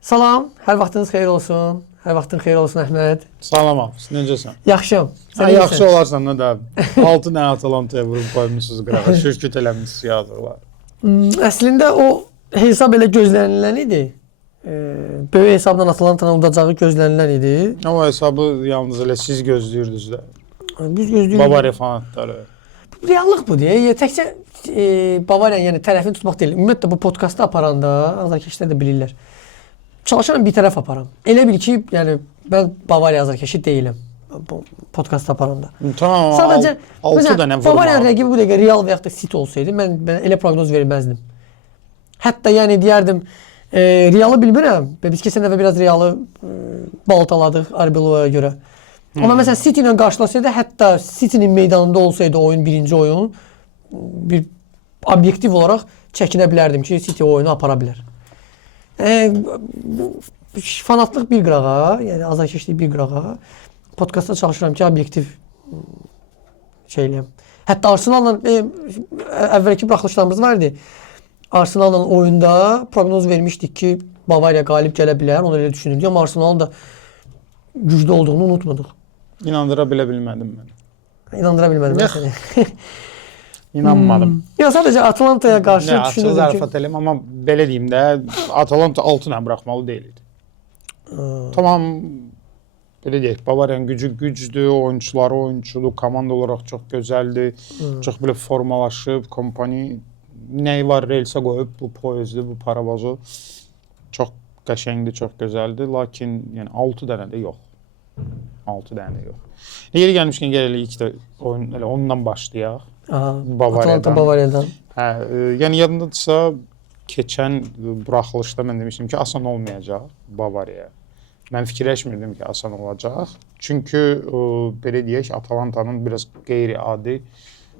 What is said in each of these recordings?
Salam, hər vaxtınız xeyir olsun. Hər vaxtın xeyir olsun Əhməd. Salam abi, necəsən? Yaxşıyam. Sən yaxşı olarsan da da. 6 dənə Atalantaya vurub qoymusunuz qırağa. Şirkət eləmişsiniz yazıqlar. Əslində o hesab elə gözlənilən idi. Böyük hesabdan Atalantanın udacağı gözlənilən idi. O hesabı yalnız elə siz gözləyirdiniz də. Biz gözləyirik. Bavariya fanatları. Reallıq bu deyə. Təkcə Bavariyanın yəni tərəfini tutmaq deyil. Ümumiyyətlə bu podkastı aparanda azarkeşlər də bilirlər. Çalışıram bir tərəf aparam. Elə bil ki, yəni mən Bavariya azarkeşi deyiləm bu podkast aparanda. Tamam, sadəcə 6 dənə vurma. Bavariyanın rəqibi bu dəqiqə Real və yaxud da City olsaydı mən elə proqnoz verməzdim. Hətta yəni deyərdim Realı bilmirəm. Biz keçən dəfə biraz Realı baltaladıq Arbeloa'ya görə. Amma məsələn City ilə qarşılaşsaydı, hətta City'nin meydanında olsaydı oyun birinci oyun bir obyektiv olaraq çəkinə bilərdim ki, City oyunu apara bilər. Fanatlıq bir qırağa, yəni azarkeşlik bir qırağa. Podkastda çalışıram ki, obyektiv şeyləyəm. Hətta Arsenal'la əvvəlki buraxılışlarımız var idi. Arsenal'la oyunda proqnoz vermişdik ki, Bavariya qalib gələ bilər, onu elə düşünürdük. Amma Arsenal'ın da güclü olduğunu unutmadıq. İnandıra bilmədim mən. İnandıra bilmədim mən səni. İnanmadım. Ya sadəcə Atalantaya qarşı Açıq düşünürdüm ki... zarafat eləm, amma belə deyim də, Atalanta 6 dənə buraxmalı deyildi. Tamam, belə deyək, Bavariyanın gücü gücdür, oyunçuları oyunçudur, komanda olaraq çox gözəldir, çox belə formalaşıb, kompani nəyi var, relsə qoyub, bu poyezdir, bu paravozu çox qəşəngdir, çox gözəldir, lakin yəni 6 dənə də yox. 6 dənə də yox. Yeri gəlmişkən gəl elə ilk də oyun elə ondan başlayaq. Atalanta Bavariyadan. Hə, yəni yadındadırsa keçən buraxılışda mən demişdim ki, asan olmayacaq Bavariyaya. Mən fikirləşmirdim ki, asan olacaq. Çünki belə deyək, Atalantanın biraz qeyri-adi,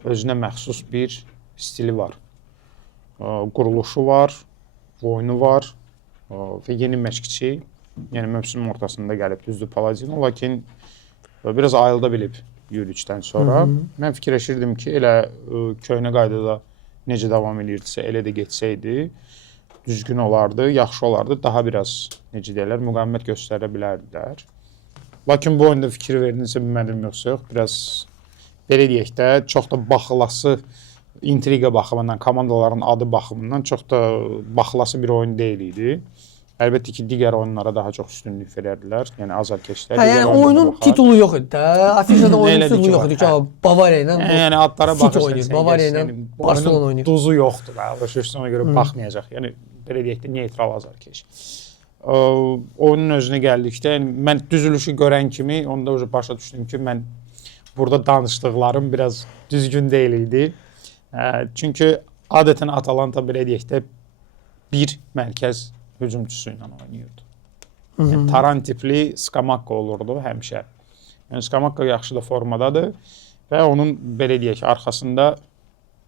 özünə məxsus bir stili var. Quruluşu var, oyunu var və yeni məşqçi, yəni mövsümün ortasında gəlib düzdür Palladino, lakin biraz ayılda bilib yürüyüşdən sonra. Mən fikirləşirdim ki, elə köhnə qaydada necə davam edirdisə, elə də getsəydi, düzgün olardı, yaxşı olardı, daha biraz, necə deyirlər, müqavimət göstərə bilərdilər. Lakin bu oyunda fikir verdinizsə bilmədim yoxsa yox, biraz belə deyək də, çox da baxılası, intriqa baxımından, komandaların adı baxımından çox da baxılası bir oyun deyil idi. Əlbəttə ki, digər oyunlara daha çox üstünlük verərdilər. Yəni azarkeşlər. Hə, yəni oyunun titulu yox idi də. Afişada oyunun titulu yox idi ki, Bavariya ilə yəni adlara baxırsan, Bavariya ilə Barcelona oynayır. Duzu yoxdur. Alışverişə ona görə baxmayacaq. Yəni belə deyək də neytral azarkeş. Oyunun özünə gəldikdə, yəni mən düzülüşü görən kimi, onda başa düşdüm ki, mən burada danışdıqlarım biraz düzgün deyil idi. Çünki adətən Atalanta belə deyək də bir mərkəz hücumçusu ilə oynayırdı. Yəni, Taran tipli Skamakka olurdu həmişə. Yəni, Skamakka yaxşı da formadadır və onun, belə deyək, arxasında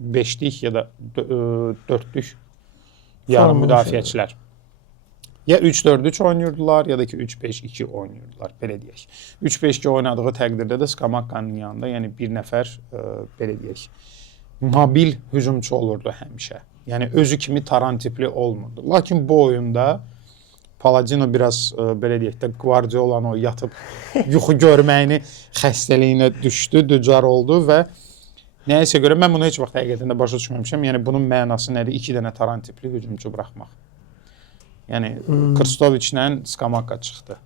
5'lik ya da 4'lük yarım müdafiəçilər. Ya 3-4-3 oynayırdılar, ya da ki 3-5-2 oynayırdılar, belə deyək. 3-5-2 oynadığı təqdirdə də Skamakkanın yanında, yəni bir nəfər, belə deyək, mobil hücumçu olurdu həmişə. Yəni özü kimi Taran tipli olmurdu. Lakin bu oyunda Palladino biraz belə deyək də Guardiola'nın o yatıb yuxu görməyini xəstəliyinə düşdü, dücar oldu və nəyəsə görə mən bunu heç vaxt həqiqətən də başa düşməmişəm. Yəni bunun mənası nədir? 2 dənə Taran tipli hücumçu buraxmaq. Yəni Krstoviçlə Skamakka çıxdı.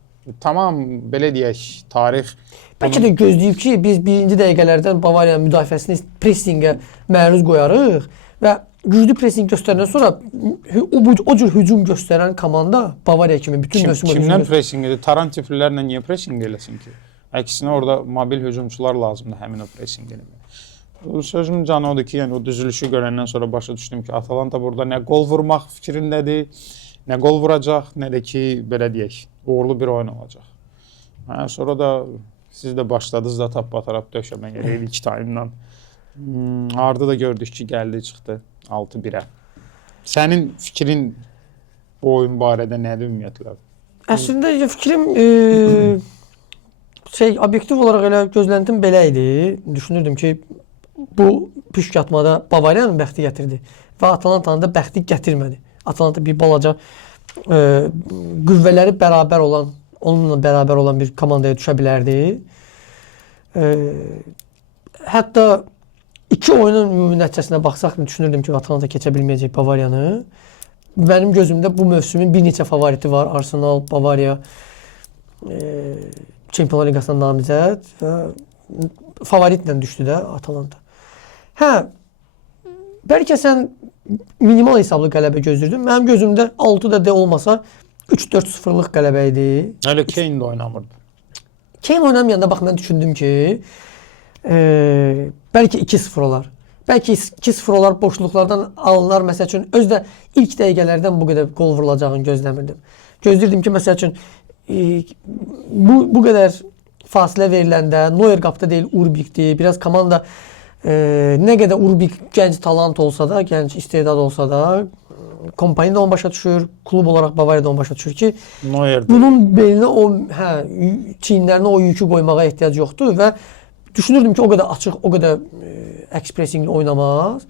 Tamam, belə deyək, tarix bəlkə də gözləyib ki, biz birinci dəqiqələrdən Bavariyanın müdafiəsini pressingə məruz qoyarıq və güclü pressing göstərəndən sonra o cür hücum göstərən komanda Bavariya kimi bütün mövsüm kimdən pressing edir? Taran tiplilərlə niyə pressing eləsin ki? Əksinə orada mobil hücumçular lazımdır həmin o pressing eləməyə. Sözümün canı odur ki, yəni o düzülüşü görəndən sonra başa düşdüm ki, Atalanta burada nə gol vurmaq fikrindədir, nə gol vuracaq, nə də ki, belə deyək, uğurlu bir oyun olacaq. Sonra da siz də başladınız da tap-batarap döşəməyə elə ilk tayından. Arda da gördük ki, gəldi, çıxdı 6-1-ə. Sənin fikrin bu oyun barədə nədir ümumiyyətlə? Əslində fikrim obyektiv olaraq elə gözləntim belə idi. Düşünürdüm ki, bu püşk atmada Bavariyanın bəxti gətirdi və Atalantanın da bəxti gətirmədi. Atalanta bir balaca qüvvələri bərabər olan, onunla bərabər olan bir komandaya düşə bilərdi. Hətta iki oyunun ümumi nəticəsinə baxsaq, düşünürdüm ki, Atalanta keçə bilməyəcək Bavariyanı. Mənim gözümdə bu mövsümün bir neçə favoriti var. Arsenal, Bavariya, Çempionlar Liqasından namizəd və favoritlə düşdü də Atalanta. Hə, bəlkə sən minimal hesablı qələbə gözləyirdin. Mənim gözümdə 6 da olmasa 3-4-0'lıq qələbə idi. Hələ Kane də oynamırdı. Kane oynamayanda bax mən düşündüm ki, bəlkə 2-0 olar. Bəlkə 2-0 olar, boşluqlardan alınlar. Məsəl üçün, özdə ilk dəqiqələrdən bu qədər qol vurulacağını gözləmirdim. Gözləyirdim ki, məsəl üçün, bu qədər fasilə veriləndə, Neuer qapıda deyil, Urbikdir. Biraz komanda nə qədər Urbik gənc talant olsa da, gənc istedad olsa da, kompaniya da onu başa düşür, klub olaraq Bavariya da onu başa düşür ki, Neuer bunun belinə çiyinlərinə o yükü qoymağa ehtiyac yoxdur və düşünürdüm ki, o qədər açıq, o qədər ekspressingli oynamaz.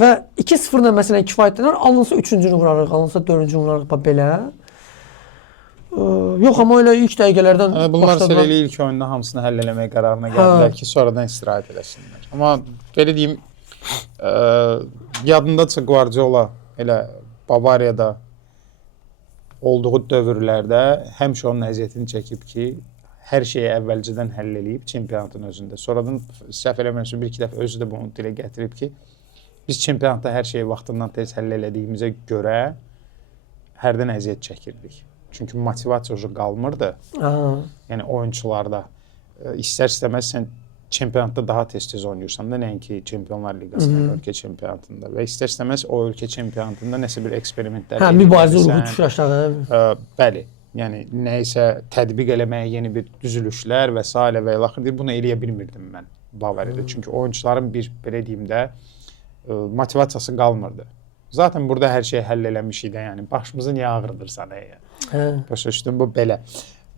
Və 2-0-la məsələn kifayətlənər, alınsa 3-cünü vurarıq, alınsa 4-cünü vurarıq belə. Yox, amma elə ilk dəqiqələrdən bunlar başladılar. Sereli ilk oyunda hamısını həll eləmək qərarına gəldilər ki, sonradan istirahət eləsinlər. Amma belə deyim, yadındadırsa Guardiola elə Bavariyada olduğu dövrlərdə həmişə onun əziyyətini çəkib ki, hər şeyi əvvəlcədən həll eləyib çempionatın özündə. Sonradan səhv eləmirəmsə bir-iki dəfə özü də bunu dilə gətirib ki, biz çempionatda hər şeyi vaxtından tez həll elədiyimizə görə hərdən əziyyət çəkirdik. Çünki motivasiya уже qalmırdı. Yəni oyunçularda istər-istəməz sən çempionatda daha tez-tez oynayırsan da, nəinki Çempionlar Liqasında, ölkə çempionatında və istər-istəməz o ölkə çempionatında nəsə bir eksperimentlər mübarizə ruhu düşür aşağı. Bəli. Yəni nəyisə tətbiq eləməyə yeni bir düzülüşlər və s. və ilaxır deyir. Bunu eləyə bilmirdim mən Bavariyada. Çünki oyunçuların bir belə deyim də motivasiyası qalmırdı. Zaten burada hər şeyi həll eləmişik də, yəni başımızı niyə ağrıdırsan yəni. Başa düşdüm, bu belə.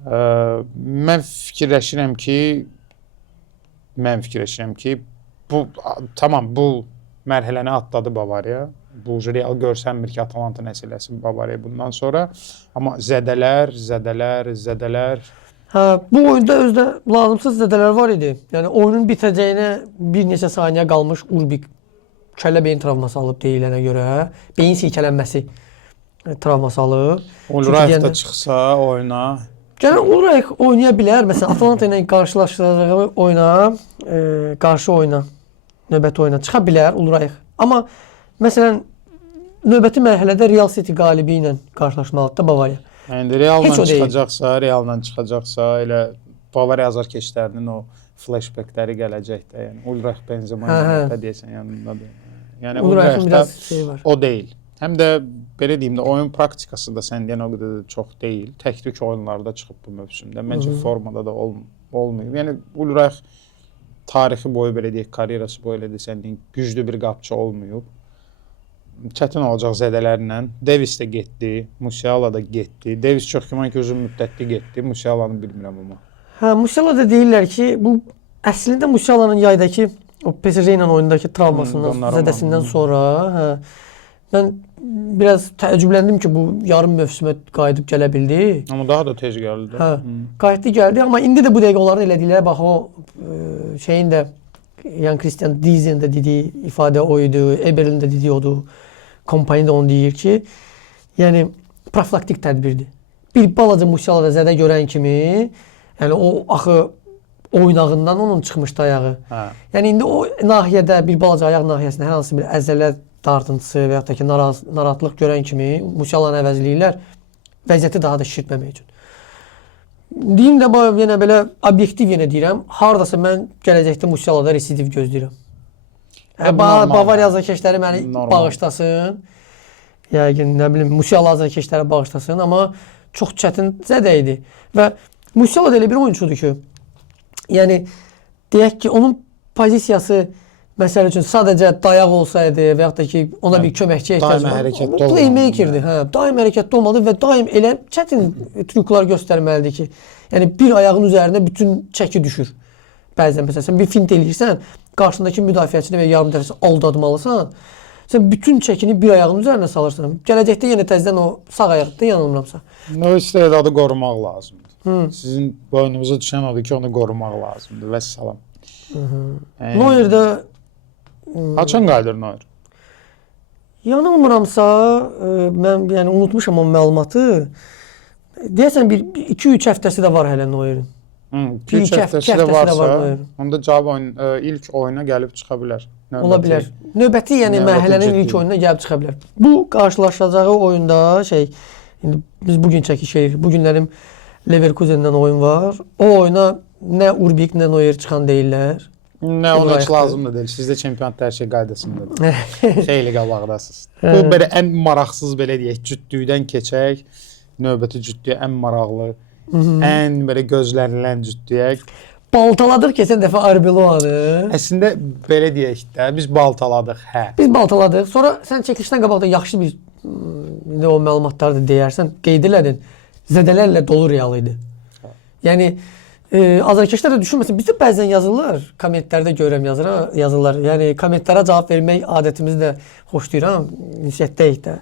Mən fikirləşirəm ki, bu mərhələni atladı Bavariya. Bu real görsənmir ki, Atalanta nəsə eləsin Bavariya bundan sonra. Amma zədələr. Bu oyunda özdə lazımsız zədələr var idi. Yəni oyunun bitəcəyinə bir neçə saniyə qalmış Urbik kəllə beyin travması alıb deyilənə görə, beyin silkələnməsi travması alıb. Ulreich da çıxsa oyuna. Yəni Ulreich oynaya bilər. Məsələn, Atalanta ilə qarşılaşdıracağı oyuna, qarşı oyuna, növbəti oyuna çıxa bilər Ulreich. Amma məsələn, növbəti mərhələdə Real City qalibi ilə qarşılaşmalıdır Bavariya. Yəni Realla çıxacaqsa, elə Bavariya azarkeşlərinin o flashbackləri gələcək də. Yəni Ulreich Benzema da deyəsən yanındadır. Yəni Ulreich'in biraz şey var. O deyil. Həm də belə deyim də oyun praktikası da sən deyən o qədər də çox deyil. Tək-tük oyunlarda çıxıb bu mövsümdə. Məncə formada da olmayıb. Yəni Ulreich tarixi boyu belə deyək, karyerası boyu elə desən deyin, güclü bir qapıcı olmayıb. Çətin olacaq zədələrlə. Davis də getdi, Musiala da getdi. Davis çox güman ki, uzun müddətli getdi. Musialanı bilmirəm amma. Musiala da deyirlər ki, bu əslində Musialanın yaydakı o PSG ilə oyundakı travmasından, zədəsindən sonra mən biraz təəccübləndim ki, bu yarım mövsümə qayıdıb gələ bildi. Amma daha da tez gəldi. Qayıtdı gəldi, amma indi də bu dəqiqə onların elədikləri bax o şeyin də Jan Christian Diezen də dediyi ifadə o idi, Eberlin də dediyi odur. Kompaniya da onu deyir ki, yəni profilaktik tədbirdir. Bir balaca Musialada zədə görən kimi, yəni o axı oynağından onun çıxmışdı ayağı. Yəni indi o nahiyədə bir balaca ayaq nahiyəsində hər hansı bir əzələ dartıntısı və yaxud da ki narahatlıq görən kimi Musialanı əvəzləyirlər vəziyyəti daha da şişirtməmək üçün. Deyim də yenə belə obyektiv yenə deyirəm, hardasa mən gələcəkdə Musialada residiv gözləyirəm. Bavariya azarkeşləri məni bağışlasın. Yəqin nə bilim Musiala azarkeşləri bağışlasın, amma çox çətin zədə idi. Və Musiala da elə bir oyunçudur ki, yəni deyək ki, onun pozisiyası məsəl üçün sadəcə dayaq olsaydı və yaxud da ki, ona bir köməkçi ehtiyacı var. Playmakerdir. Daim hərəkətdə olmalı və daim elə çətin trüklər göstərməlidir ki, yəni bir ayağın üzərində bütün çəki düşür. Bəzən məsələn bir fint eləyirsən, qarşındakı müdafiəçini və yarım dəfəsi aldadmalısan Sən bütün çəkini bir ayağın üzərinə salırsan. Gələcəkdə yenə təzədən o sağ ayaqda yanılmıramsa. O istedadı qorumaq lazımdır. Sizin boynunuza düşən odur ki, onu qorumaq lazımdır. Vəssalam. Neuerdə Haçan qayıdır Neuer? yanılmıramsa, mən yəni unutmuşam o məlumatı. Deyəsən bir 2-3 həftəsi də var hələ Neuerin. 2-3 həftəsi də varsa, onda cavab ilk oyuna gəlib çıxa bilər. Ola bilər. Növbəti, yəni Növbəti mərhələnin ciddi. ilk oyununa gəlib çıxa bilər. Bu qarşılaşacağı oyunda indi biz bu gün çəkişirik. Bu günlərim Leverkusenlə oyun var. O oyuna nə Urbik, nə Neuer çıxan deyirlər. Nə ona heç lazım da deyil. Siz də çempionat hər şey qaydasındadır. Xeyli qabaqdasınız. Bu belə ən maraqsız belə deyək, cütlükdən keçək. Növbəti cütlüyə ən maraqlı, ən belə gözlənilən cütlüyə. Baltaladıq keçən dəfə Arbeloanı. Əslində belə deyək də, biz baltaladıq, hə. Biz baltaladıq. Sonra sən çəkilişdən qabaqda yaxşı bir indi o məlumatları da deyərsən, qeyd elədin. Zədələrlə dolu Real idi. Yəni azarkeşlər də düşünməsin. Bizdə bəzən yazırlar, kommentlərdə görürəm yazırlar. Yəni kommentlərə cavab vermək adətimizi də xoşlayıram. Ünsiyyətdəyik də.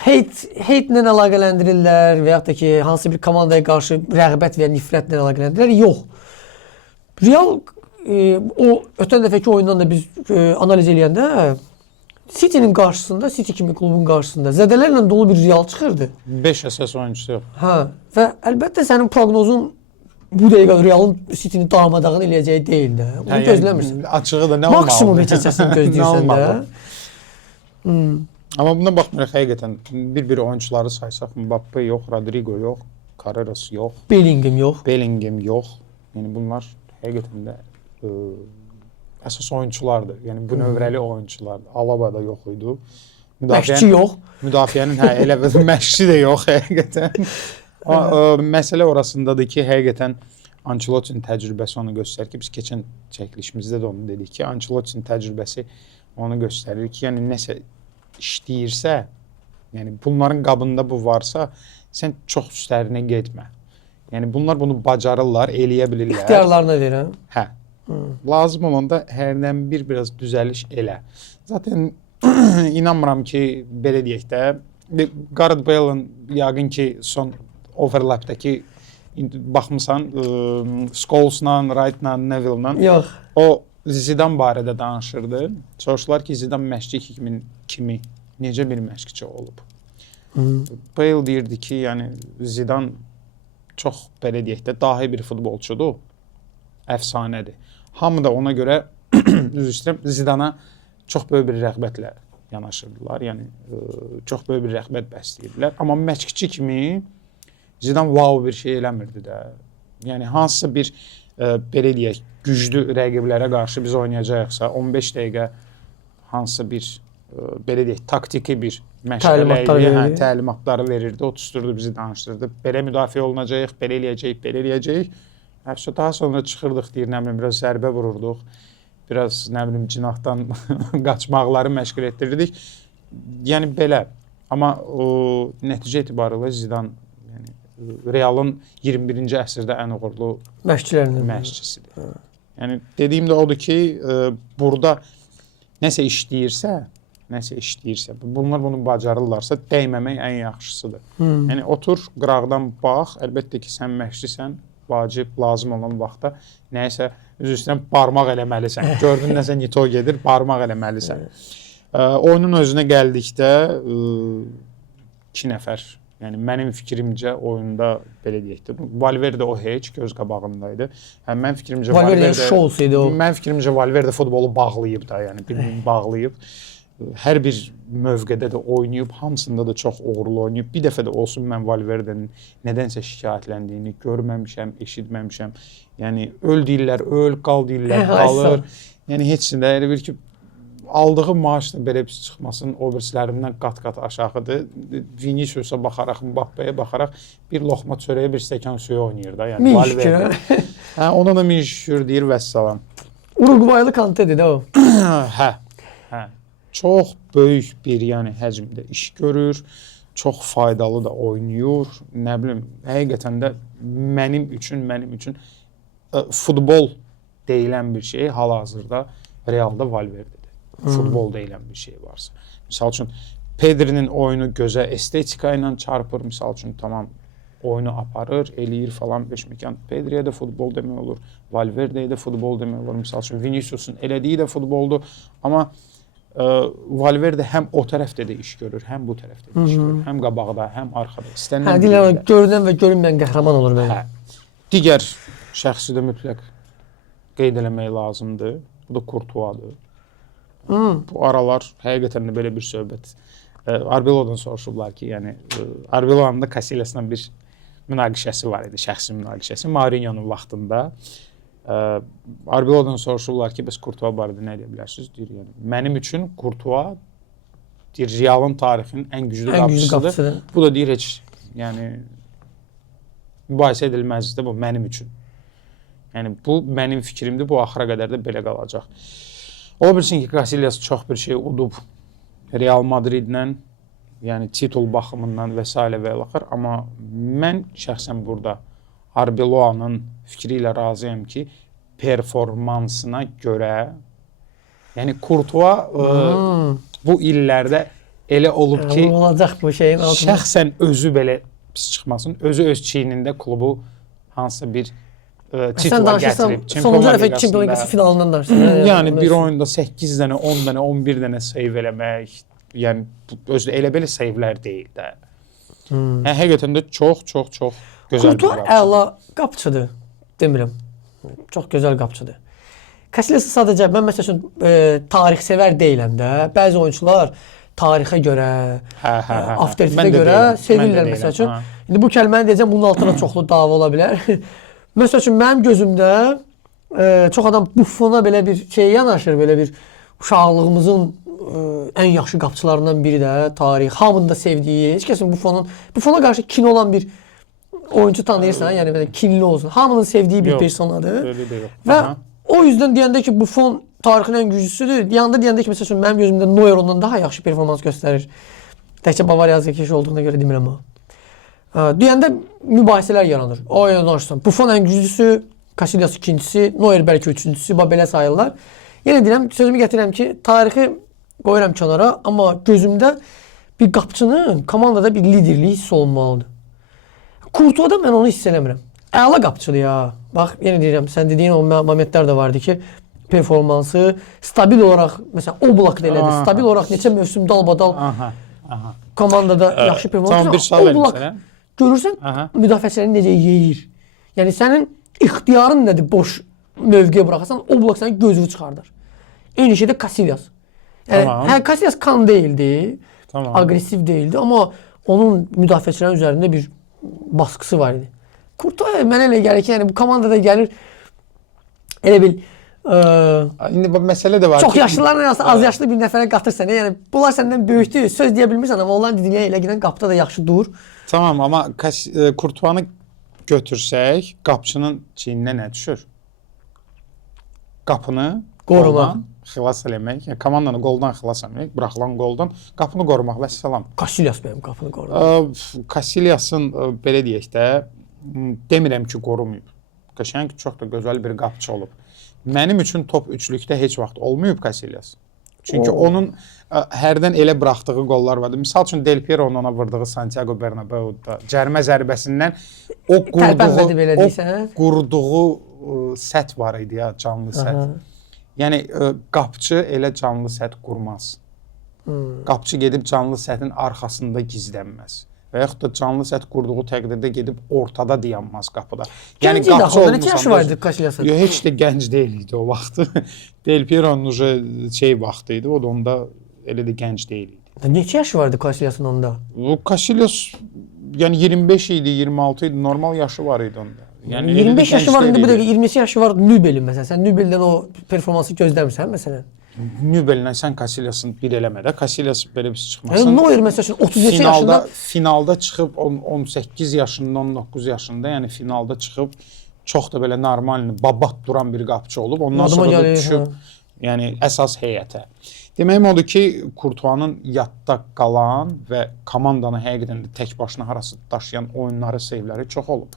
Hate-lə əlaqələndirirlər və yaxud da ki, hansı bir komandaya qarşı rəğbət və ya nifrətlə əlaqələndirirlər. Yox. Real o ötən dəfəki oyundan da biz analiz eləyəndə City'nin qarşısında, City kimi klubun qarşısında zədələrlə dolu bir Real çıxırdı. 5 əsas oyuncusu yox. Hə, və əlbəttə sənin proqnozun bu dəqiqə Realın City'ni darmadağın eləyəcəyi deyil də. Onu gözləmirsən. Açığı da nə olmalı? Maksimum keçəsini gözləyirsən də. Amma buna baxmayaraq həqiqətən bir oyuncuları saysaq, Mbappe yox, Rodrigo yox, Carreras yox, Bellingham yox. Bellingham yox. Yəni bunlar həqiqətən də əsas oyunçulardır. Yəni bu növrəli oyunçulardır. Alaba da yox idi. Məşqçi yox. Müdafiənin elə bir məşqçi də yox həqiqətən. Amma məsələ orasındadır ki, həqiqətən Ancelotti'nin təcrübəsi onu göstərir ki, biz keçən çəkilişimizdə də onu dedik ki, Ancelotti'nin təcrübəsi onu göstərir ki, yəni nəsə işləyirsə, yəni bunların qabında bu varsa, sən çox üstlərinə getmə. Yəni bunlar bunu bacarırlar, eləyə bilirlər. İxtiyarlarına verəm. Hə. Lazım olanda hərdən bir biraz düzəliş elə. Zaten inanmıram ki, belə deyək də, Gareth Bale'ın yəqin ki, son overlapdəki baxmısan, Scholes'la, Wright'la, Neville'la. Yox. O Zidane barədə danışırdı. Soruşdular ki, Zidane məşqçi kimi necə bir məşqçi olub? Bale deyirdi ki, yəni Zidane çox belə deyək də dahi bir futbolçudur. Əfsanədir. Hamı da ona görə üzr istəyirəm, Zidana çox böyük bir rəğbətlə yanaşırdılar. Yəni çox böyük bir rəğbət bəsləyirdilər. Amma məşqçi kimi Zidane wow bir şey eləmirdi də. Yəni hansısa bir belə deyək, güclü rəqiblərə qarşı biz oynayacağıqsa 15 dəqiqə hansısa bir belə deyək, taktiki bir məşqlə təlimatları verirdi, o tutuşturdu, bizi danışdırdı. Belə müdafiə olunacağıq, belə eləyəcəyik. Hətta daha sonra çıxırdıq, deyir, nə bilim, biraz zərbə vururduq. Biraz, nə bilim, cinahdan qaçmaqları məşğul etdirirdik. Yəni belə. Amma nəticə etibarilə Zidane Realın 21-ci əsrdə ən uğurlu məşqçisidir. Yəni dediyim də odur ki, burada nəsə işləyirsə, bunlar bunu bacarırlarsa dəyməmək ən yaxşısıdır. Yəni otur, qıraqdan bax, əlbəttə ki, sən məşqçisən, vacib, lazım olan vaxtda nəyəsə üzr istəyirəm, barmaq eləməlisən. Gördün nəsə nito gedir, barmaq eləməlisən. Oyunun özünə gəldikdə 2 nəfər, yəni mənim fikrimcə oyunda belə deyək də, Valverde o heç göz qabağındaydı. Mən fikrimcə Valverde futbolu bağlayıb da, yəni bir bağlayıb. Hər bir mövqedə də oynayıb, hamısında da çox uğurlu oynayıb. Bir dəfə də olsun mən Valverde'nin nədənsə şikayətləndiyini görməmişəm, eşitməmişəm. Yəni öl deyirlər, qal deyirlər, qalır. Yəni heç də elə bir ki, aldığı maaş da belə pis çıxmasın, o birislərindən qat-qat aşağıdır. Vinicius'a baxaraq, Mbappe'yə baxaraq bir loxma çörəyə, bir stəkan suya oynayır da. Yəni Valverde. Ona da min şükür deyir vəssalam. Uruguaylı Kante'dir də o. Hə. Çox böyük bir, yəni həcmdə iş görür, çox faydalı da oynayır. Nə bilim, həqiqətən də mənim üçün futbol deyilən bir şey hal-hazırda Realda Valverde'dir. futbol deyilən bir şey varsa. Misal üçün Pedri'nin oyunu gözə estetika ilə çarpır, misal üçün tamam oyunu aparır, eləyir falan beşməkan. Pedri'yə də futbol demək olur, Valverde'yə də futbol demək olur. Misal üçün Vinicius'un elədiyi də futboldur, amma Valverde həm o tərəfdə də iş görür, həm bu tərəfdə də iş görür. Həm qabaqda, həm arxada. Hə, İstənilən deyirlər, görünən və görünməyən qəhrəman olur belə. Hə. Digər şəxsi də mütləq qeyd eləmək lazımdır. Bu da Courtois-dır. Bu aralar həqiqətən də belə bir söhbət. Arbelo'dan soruşublar ki, yəni Arbelo'nun da Casillas'la bir münaqişəsi var idi, şəxsi münaqişəsi Mourinho'nun vaxtında. Arbelo'dan soruşurlar ki, bəs Courtois barədə nə deyə bilərsiniz? Deyir, yəni mənim üçün Courtois deyir Real'ın tarixinin ən güclü qapıçısıdır. Bu da deyir heç yəni mübahisə edilməzdir bu mənim üçün. Yəni bu mənim fikrimdir, bu axıra qədər də belə qalacaq. Ola bilsin ki, Casillas çox bir şey udub Real Madridlə, yəni titul baxımından və s. və ilaxır, amma mən şəxsən burada Arbeloa'nın fikri ilə razıyam ki, performansına görə, yəni Courtois bu illərdə elə olub ki, olacaq bu şeyin altında. Şəxsən özü belə pis çıxmasın, özü öz çiynində klubu hansısa bir titula gətirib. Sonuncu dəfə Çempionlar Liqası finalından danışırsan. Yəni bir oyunda 8 dənə, 10 dənə, 11 dənə save eləmək, yəni özü elə belə savelər deyil də. Yəni həqiqətən də çox gözəl bir qapıçıdır. Əla qapıçıdır, demirəm. Çox gözəl qapıçıdır. Casillas sadəcə mən məsəl üçün tarixsevər deyiləm də. Bəzi oyunçular tarixə görə, avtoritetə görə sevirlər məsəl üçün. İndi bu kəlməni deyəcəm, bunun altında çoxlu dava ola bilər. Məsəl üçün mənim gözümdə çox adam Buffona belə bir şey yanaşır, belə bir uşaqlığımızın ən yaxşı qapıçılarından biri də tarix. Hamının da sevdiyi, heç kəsin Buffona qarşı kin olan bir oyuncu tanıyırsan, yəni belə kinli olsun. Hamının sevdiyi bir personadır. Və o yüzden deyəndə ki, Buffon tarixin ən güclüsüdür. Yanında deyəndə ki, məsəl üçün mənim gözümdə Neuer ondan daha yaxşı performans göstərir. Təkcə Bavariya azəkeşi olduğuna görə demirəm o. Deyəndə mübahisələr yaranır. O danışsan. Buffon ən güclüsü, Casillas ikincisi, Neuer bəlkə üçüncüsü, belə sayırlar. Yenə deyirəm, sözümü gətirirəm ki, tarixi qoyuram kənara, amma gözümdə bir qapıçının komandada bir liderliyi hiss olunmalıdır. Courtois'da mən onu hiss eləmirəm. Əla qapıçıdır ya. Bax, yenə deyirəm, sən dediyin o momentlər də vardı ki, performansı stabil olaraq, məsələn, o blokda elədi. Stabil olaraq neçə mövsüm dalbadal komandada yaxşı performans. Tamam, bir sual verim sənə. Görürsən, müdafiəçilərini necə yeyir. Yəni, sənin ixtiyarın nədir boş mövqeyə buraxarsan, o blok səni gözünü çıxardır. Eyni şeydə Casillas. Yəni, Casillas kan deyildi, agresiv deyildi, amma onun müdafiəçilərin üzərində bir baskısı var idi. Courtois mənə elə gəlir ki, yəni bu komandada gəlir elə bil indi bu məsələ də var çox yaşlılarla az yaşlı bir nəfərə qatır sənə. Yəni bunlar səndən böyükdür, söz deyə bilmirsən, amma onların dediyi elə gələn qapıda da yaxşı dur. Tamam, amma Courtois'u götürsək, qapıçının çiyninə nə düşür? Qapını qoldan xilas eləmək, yəni komandanı qoldan xilas eləmək, buraxılan qoldan qapını qorumaq və səlam. Casillas mənim qapını qorumaq. Casillas'ın belə deyək də, demirəm ki, qorumayıb. Qəşəng çox da gözəl bir qapıçı olub. Mənim üçün top üçlükdə heç vaxt olmayıb Casillas. Çünki onun hərdən elə buraxdığı qollar vardı. Misal üçün Del Piero'nun ona vurduğu Santiago Bernabeu'da cərimə zərbəsindən o qurduğu sət var idi ya, canlı sət. Yəni qapıçı elə canlı sət qurmaz. Qapıçı gedib canlı sətin arxasında gizlənməz. Və yaxud da canlı sət qurduğu təqdirdə gedib ortada dayanmaz qapıda. Yəni qapıçı olmuşsa, neçə yaşı vardı Casillas'ın? Yox, heç də gənc deyil idi o vaxtı. Del Piero'nun şey vaxtı idi, o da onda elə də gənc deyil idi. Neçə yaşı vardı Casillas'ın onda? O Casillas yəni 25 idi, 26 idi, normal yaşı var idi onda. Yəni 25 yaşı var, indi bu dəqiqə 20 yaşı var Nübel'in məsələn. Sən Nübel'dən o performansı gözləmirsən məsələn? Nübel'lə sən Casillas'ın bir eləmədə, Casillas belə bir çıxmasın. Yəni Neuer məsəl üçün 37 yaşında finalda çıxıb 18 yaşında, 19 yaşında, yəni finalda çıxıb çox da belə normal, babat duran bir qapıçı olub. Ondan sonra da düşüb yəni əsas heyətə. Deməyim odur ki, Courtois'un yadda qalan və komandanı həqiqətən də tək başına harası daşıyan oyunları, sevləri çox olub.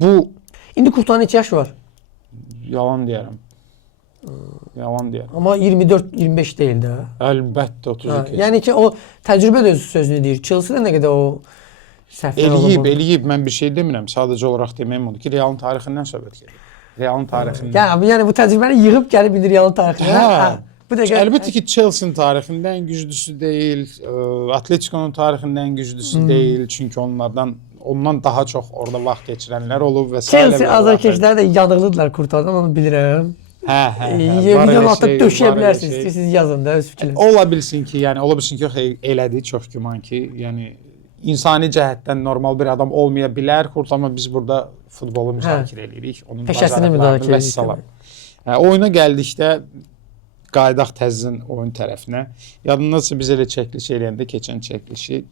Bu indi Courtois'un neçə yaşı var? Yalan deyərəm. Yalan deyirəm. Amma 24-25 deyil də. Əlbəttə 30-u keçir. Yəni ki, o təcrübə də öz sözünü deyir. Chelsea-də nə qədər o səhvlər olub. Eləyib. Mən bir şey demirəm. Sadəcə olaraq deməyim odur ki, Realın tarixindən söhbət gedir. Realın tarixindən. Yəni bu təcrübəni yığıb gəlib indi Realın tarixinə. Bu dəqiqə Əlbəttə ki, Chelsea-nin tarixində ən güclüsü deyil, Atletico-nun tarixində ən güclüsü deyil, çünki ondan daha çox orada vaxt keçirənlər olub və s. Chelsea azarkeşləri də yanıqlıdılar Kurtardan, onu bilirəm. Video atıb döşəyə bilərsiniz, siz yazın da öz fikirlərinizi. Ola bilsin ki, elədi, çox güman ki, yəni insani cəhətdən normal bir adam olmaya bilər, amma biz burada futbolu müzakirə edirik, onun peşəsini müzakirə edirik. Oyuna gəldikdə qaydaq təzədən oyun tərəfinə. Yadındaca biz elə çəkiliş eləyəndə keçən çəkilişi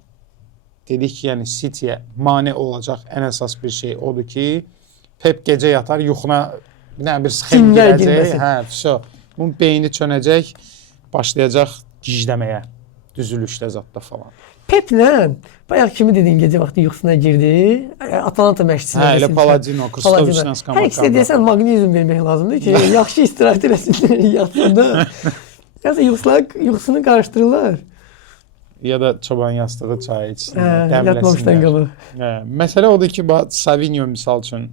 dedik ki, yəni City-yə mane olacaq ən əsas bir şey odur ki, Pep gecə yatar, yuxuna bir sxem girəcək. Bunun beyni çönəcək, başlayacaq gicləməyə, düzülüşdə zətdə falan. Peplə, bayaq kimi dedin gecə vaxtı yuxusuna girdi, Atalanta məşqçisində. Elə Paladino, Kristovic-lə skamak. Hər ikisi deyəsən maqnezium vermək lazımdır ki, yaxşı istirahət eləsinlər yatanda. Yuxusunu qarışdırırlar. Ya da çoban yastığı çay içsinlər, yatmamışdan qalır. Məsələ odur ki, Savinho misal üçün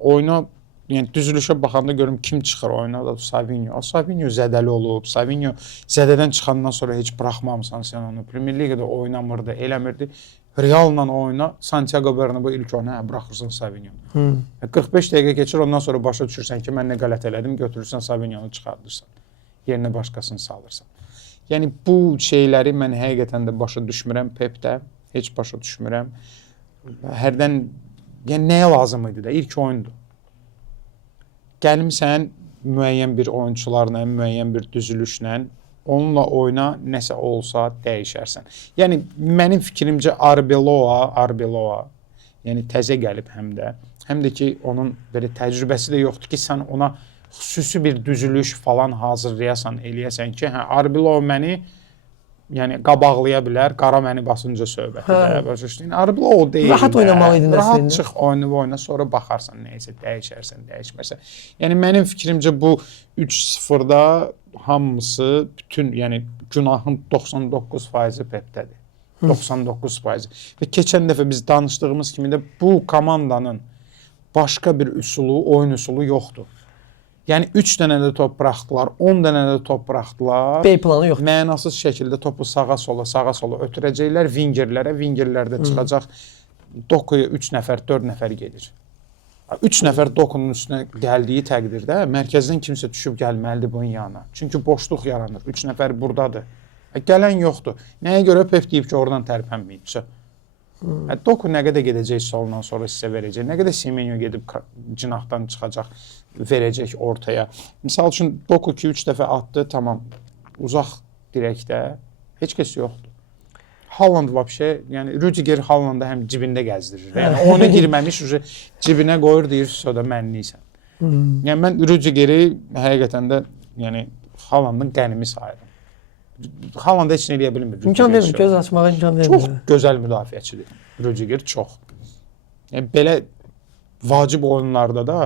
oyuna, yəni düzülüşə baxanda görüm kim çıxır oyuna da Savinho. Savinho zədəli olub. Savinho zədədən çıxandan sonra heç buraxmamısan sən onu. Premier Liqada oynamırdı, eləmirdi. Real'la oyna, Santiago Bernabeu ilk oyuna buraxırsan Savinho. 45 dəqiqə keçir, ondan sonra başa düşürsən ki, mən nə qələt elədim, götürürsən Savinho-nu çıxardırsan. Yerinə başqasını salırsan. Yəni bu şeyləri mən həqiqətən də başa düşmürəm Pepdə, heç başa düşmürəm. Hərdən yəni nəyə lazım idi də? İlk oyundur. Gəlmisən müəyyən bir oyunçularla, müəyyən bir düzülüşlə, onunla oyna, nəsə olsa dəyişərsən. Yəni mənim fikrimcə Arbeloa, yəni təzə gəlib həm də ki onun belə təcrübəsi də yoxdur ki, sən ona xüsusi bir düzülüş falan hazırlayasan, eləyəsən ki, Arbeloa məni yəni qabaqlaya bilər, qara məni basınca söhbətidir. Başa düşdün? Arbeloa o deyil. Rahat oynamalı idi Rahat çıx, oyna, sonra baxarsan nəysə dəyişərsən, dəyişmərsən. Yəni mənim fikrimcə bu 3-0-da hamısı bütün, yəni günahın 99% Pepdədir. 99%. Və keçən dəfə biz danışdığımız kimi də bu komandanın başqa bir oyun üsulu yoxdur. Yəni 3 dənə də top buraxdılar, 10 dənə də top buraxdılar. B planı yoxdur. Mənasız şəkildə topu sağa sola ötürəcəklər vingerlər də çıxacaq. Dokuya 3 nəfər, 4 nəfər gedir. 3 nəfər Dokunun üstünə gəldiyi təqdirdə mərkəzdən kimsə düşüb gəlməlidir bunun yanına. Çünki boşluq yaranır. 3 nəfər burdadır. Gələn yoxdur. Nəyə görə Pep deyib ki, oradan tərpənməyib? Doku nə qədər gedəcək soldan sonra sizə verəcək, nə qədər Semenyo gedib cinahdan çıxacaq, verəcək ortaya. Misal üçün Doku 2-3 dəfə atdı, tamam, uzaq direkdə, heç kəs yoxdur. Haaland vəbşə, yəni Rüdiger Haaland'ı həm cibində gəzdirir. Yəni ona girməmiş cibinə qoyur, deyir, södə mənliysən. Yəni mən Rüdigeri həqiqətən də yəni Haaland'ın qənimi sayırım. Haaland heç nə eləyə bilmir. İmkan vermir, göz açmağa imkan vermir. Çox gözəl müdafiəçidir Rüdiger, çox. Yəni belə vacib oyunlarda da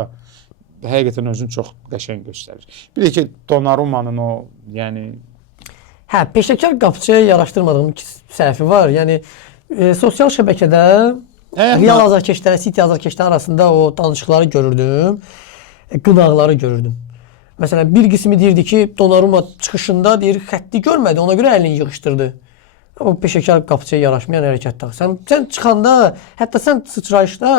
həqiqətən özünü çox qəşəng göstərir. Bir də ki Donnarummanın o, yəni peşəkar qapıçıya yaraşdırmadığım səhvi var. Yəni sosial şəbəkədə Real azarkeşləri, City azarkeşləri arasında o danışıqları görürdüm, qınaqları görürdüm. Məsələn, bir qismi deyirdi ki, Donnarumma çıxışında deyir, xətti görmədi, ona görə əlini yığışdırdı. O peşəkar qapıçıya yaraşmayan hərəkətdir. Sən çıxanda, hətta sən sıçrayışda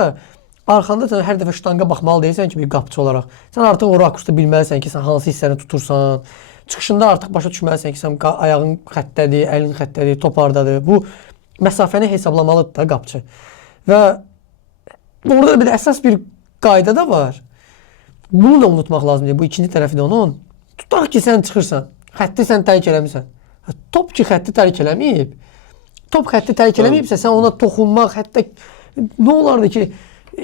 arxanda hər dəfə ştanga baxmalı deyilsən ki, bir qapıçı olaraq. Sən artıq o rakursda bilməlisən ki, sən hansı hissəni tutursan. Çıxışında artıq başa düşməlisən ki, sən ayağın xəttədir, əlin xəttədir, top hardadır. Bu məsafəni hesablamalıdır da qapıçı. Və orada bir əsas bir qayda da var. Bunu da unutmaq lazımdır. Bu ikinci tərəfi də onun. Tutaq ki, sən çıxırsan, xətti sən tərk eləmirsən. Top ki, xətti tərk eləməyib. Top xətti tərk eləməyibsə, sən ona toxunmaq, hətta nə olardı ki,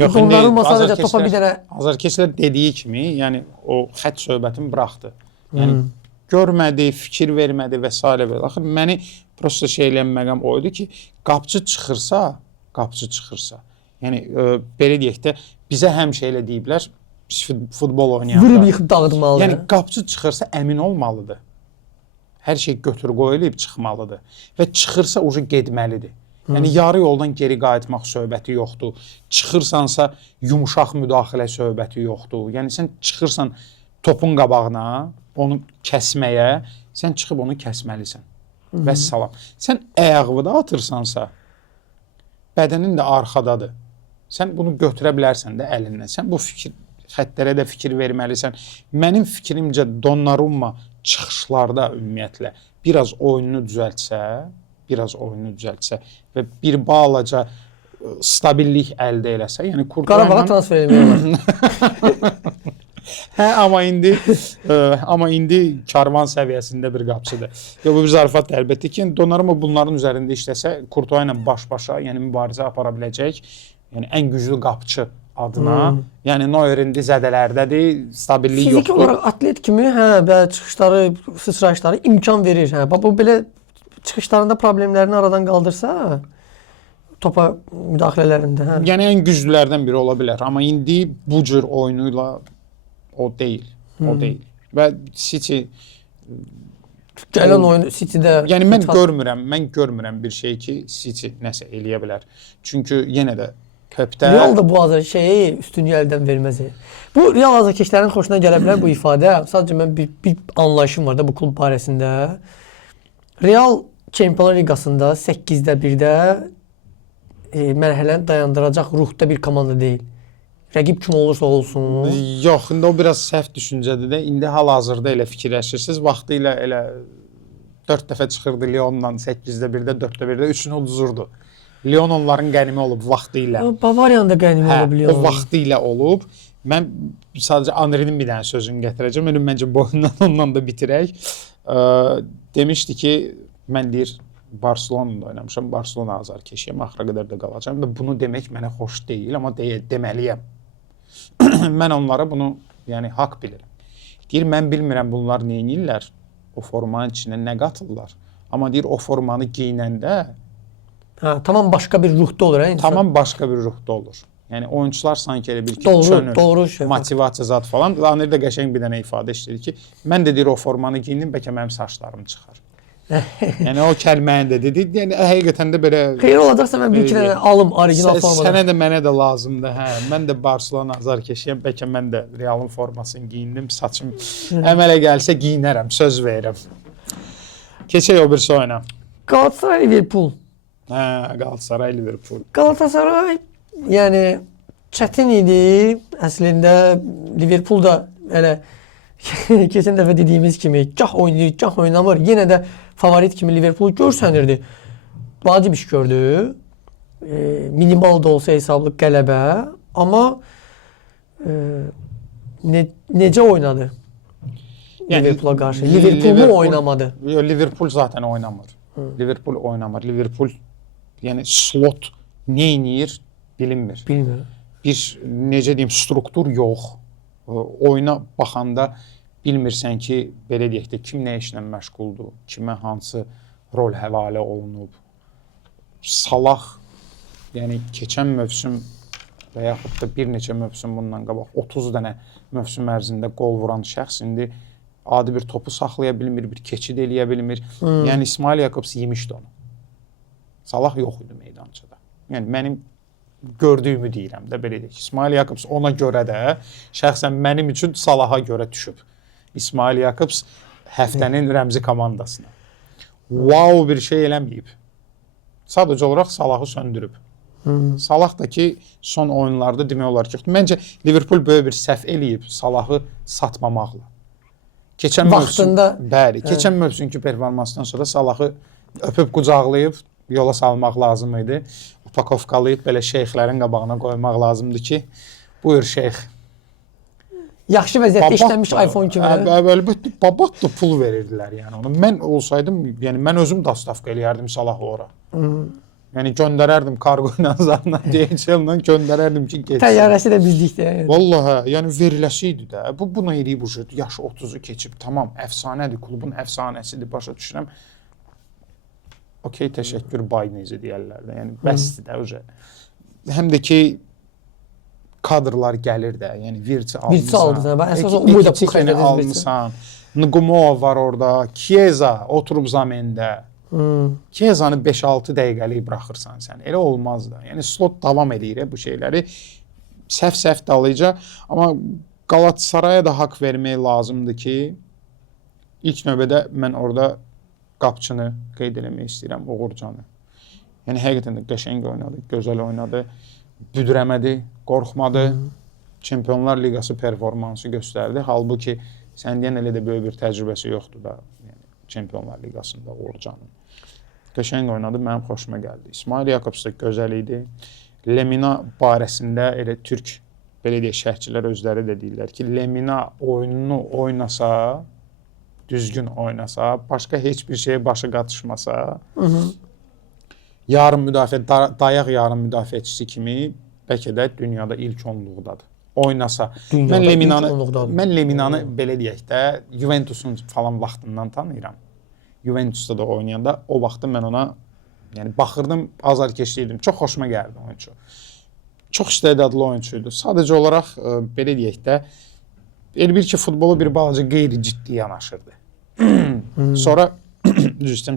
Donnarumma sadəcə topa bir dənə... Azarkeşlər dediyi kimi, yəni o xətt söhbətini buraxdı. Yəni görmədi, fikir vermədi və s. Axı məni prosta eləyən məqam o idi ki, qapıçı çıxırsa, yəni belə deyək də, bizə həmişə elə deyiblər, futbol Vurub oynayanda. yıxıb dağıtmalı. Yəni qapıçı çıxırsa əmin olmalıdır. Hər şey götür qoy eləyib çıxmalıdır və çıxırsa ucu getməlidir. Yəni yarı yoldan geri qayıtmaq söhbəti yoxdur. Çıxırsansa yumşaq müdaxilə söhbəti yoxdur. Yəni sən çıxırsan topun qabağına, onu kəsməyə, sən çıxıb onu kəsməlisən. Vəssalam. Sən ayağını da atırsansa, bədənin də arxadadır. Sən bunu götürə bilərsən də əlindən. Sən bu xəttlərə də fikir verməlisən. Mənim fikrimcə Donnarumma çıxışlarda ümumiyyətlə biraz oyununu düzəltsə və bir balaca stabillik əldə eləsə, yəni Qarabağa transfer eləmək olar. hə, amma indi karvan səviyyəsində bir qapıçıdır. Ya bu bir zarafat əlbəttə ki, Donnarumma bunların üzərində işləsə, Courtois ilə baş-başa, yəni mübarizə apara biləcək. Yəni ən güclü qapıçı adına. Yəni Neuer indi zədələrdədir, stabillik yoxdur. Fiziki olaraq atlet kimi, belə çıxışları, sıçrayışları imkan verir. Bu belə çıxışlarında problemlərini aradan qaldırsa, topa müdaxilələrində. Yəni ən güclülərdən biri ola bilər, amma indi bu cür oyunuyla o deyil. O deyil. Və City gələn oyun City-də yəni mən görmürəm bir şey ki, City nəsə eləyə bilər. Çünki yenə də Pepdə Real da bu şeyi üstünlüyü əldən verməz. Bu Real azarkeşlərin xoşuna gələ bilər bu ifadə. Sadəcə mən bir anlayışım var da bu klub barəsində. Real Çempionlar Liqasında 8-də 1-də mərhələni dayandıracaq ruhda bir komanda deyil. Rəqib kim olursa olsun. Yox, indi o biraz səhv düşüncədir də. İndi hal-hazırda elə fikirləşirsiniz. Vaxtilə elə 4 dəfə çıxırdı Lyonla 8-də 1-də, 4-də 1-də, 3-ünü uduzurdu. Lyon onların qənimi olub vaxtilə. Bavariyanın da qənimi olub Lyon. O vaxtilə olub. Mən sadəcə Henry'nin bir dənə sözünü gətirəcəm. Məncə bu oyundan ondan da bitirək. Demişdi ki, mən deyir Barcelona'da oynamışam. Barcelona azarkeşiyəm, axıra qədər də qalacağam və bunu demək mənə xoş deyil, amma deməliyəm. Mən onlara bunu, yəni haqq bilirəm. Deyir, mən bilmirəm bunlar nə edirlər, o formanın içinə nə qatırlar. Amma deyir, o formanı geyinəndə tamam başqa bir ruhda olur. Tamam başqa bir ruhda olur. Yəni oyunçular sanki elə bir ki, çönür, motivasiya zat falan. Lanir də qəşəng bir dənə ifadə işlədi ki, mən də deyir o formanı geyindim, bəlkə mənim saçlarım çıxar. Yəni o kəlməni də dedi. Yəni həqiqətən də belə xeyir olacaqsa mən bir iki dənə alım orijinal formada. Sənə də mənə də lazımdır. Hə, mən də Barcelona azarkeşiyəm, bəlkə mən də Realın formasını geyindim, saçım əmələ gəlsə geyinərəm, söz verirəm. Keçək o birisi oyuna. Galatasaray Liverpool. Galatasaray Liverpool. Galatasaray yəni çətin idi. Əslində Liverpool da elə keçən dəfə dediyimiz kimi gah oynayır, gah oynamır. Yenə də favorit kimi Liverpool görsənirdi. Vacib iş gördü. Minimal da olsa hesablıq qələbə. Amma necə oynadı Liverpool'a qarşı? Liverpool mu oynamadı? Liverpool zaten oynamır. Liverpool oynamır. Liverpool yəni slot nə edir bilinmir. Bilmir. Bir necə deyim struktur yox. Oyuna baxanda bilmirsən ki, belə deyək də kim nə işlə məşğuldur, kimə hansı rol həvalə olunub. Salah yəni keçən mövsüm və yaxud da bir neçə mövsüm bundan qabaq 30 dənə mövsüm ərzində qol vuran şəxs indi adi bir topu saxlaya bilmir, bir keçid eləyə bilmir. Yəni İsmail Jakobs yemişdi onu. Salah yox idi meydançada. Yəni mənim gördüyümü deyirəm də belə deyək. İsmail Jakobs ona görə də şəxsən mənim üçün Salaha görə düşüb. İsmail Jakobs həftənin rəmzi komandasına. Wow bir şey eləməyib. Sadəcə olaraq Salahı söndürüb. Salah da ki son oyunlarda demək olar ki, məncə Liverpool böyük bir səhv eləyib Salahı satmamaqla. Keçən vaxtında keçən mövsümki performansdan sonra Salahı öpüb qucaqlayıb yola salmaq lazım idi. Upakovkalayıb belə şeyxlərin qabağına qoymaq lazımdır ki, buyur şeyx. Yaxşı vəziyyətdə işlənmiş iPhone kimi. Əlbəttə babat da pul verirdilər yəni ona. Mən olsaydım, yəni mən özüm dastavka eləyərdim Salahı ora. Yəni göndərərdim kargo ilə zarla, DHL-la göndərərdim ki, getsin. Təyyarəsi də bizdikdə. Vallahi, yəni veriləsi idi də. Buna eləyib bu cür. Yaşı 30-u keçib, tamam, əfsanədir, klubun əfsanəsidir, başa düşürəm. Okey, təşəkkür, bay necə deyərlər də. Yəni bəsdir də. Həm də ki kadrlar gəlir də. Yəni Virtsi almısan. Virtsi aldın. Bax əsas o boyda pul xərclədiniz. almısan. Ngumov var orada. Chiesa oturub zamində. Chiesa'nı 5-6 dəqiqəlik buraxırsan sən. Elə olmaz da. Yəni slot davam edir bu şeyləri. Səhv dalayıca. Amma Galatasaraya da haqq vermək lazımdır ki, ilk növbədə mən orada qapçını qeyd eləmək istəyirəm, Uğurcanı. Yəni həqiqətən də qəşəng oynadı, gözəl oynadı, büdrəmədi, qorxmadı. Çempionlar Liqası performansı göstərdi. Halbuki sən deyən elə də böyük bir təcrübəsi yoxdur da, yəni Çempionlar Liqasında Uğurcanın. Qəşəng oynadı, mənim xoşuma gəldi. İsmail Jakobs da gözəl idi. Lemina barəsində elə türk belə deyək şərhçilər özləri də deyirlər ki, Lemina oyununu oynasa, düzgün oynasa, başqa heç bir şeyə başı qatışmasa, yarım müdafiə, dayaq yarım müdafiəçisi kimi bəlkə də dünyada ilk 10-luqdadır. Oynasa. Mən Leminanı belə deyək də, Juventusun falan vaxtından tanıyıram. Juventusda da oynayanda o vaxtda mən ona yəni baxırdım, azarkeşliydim. Çox xoşuma gəldi oyunçu. Çox istedadlı oyunçuydu. Sadəcə olaraq belə deyək də, elə bir ki, futbolu bir balaca qeyri-ciddi yanaşırdı. Sonra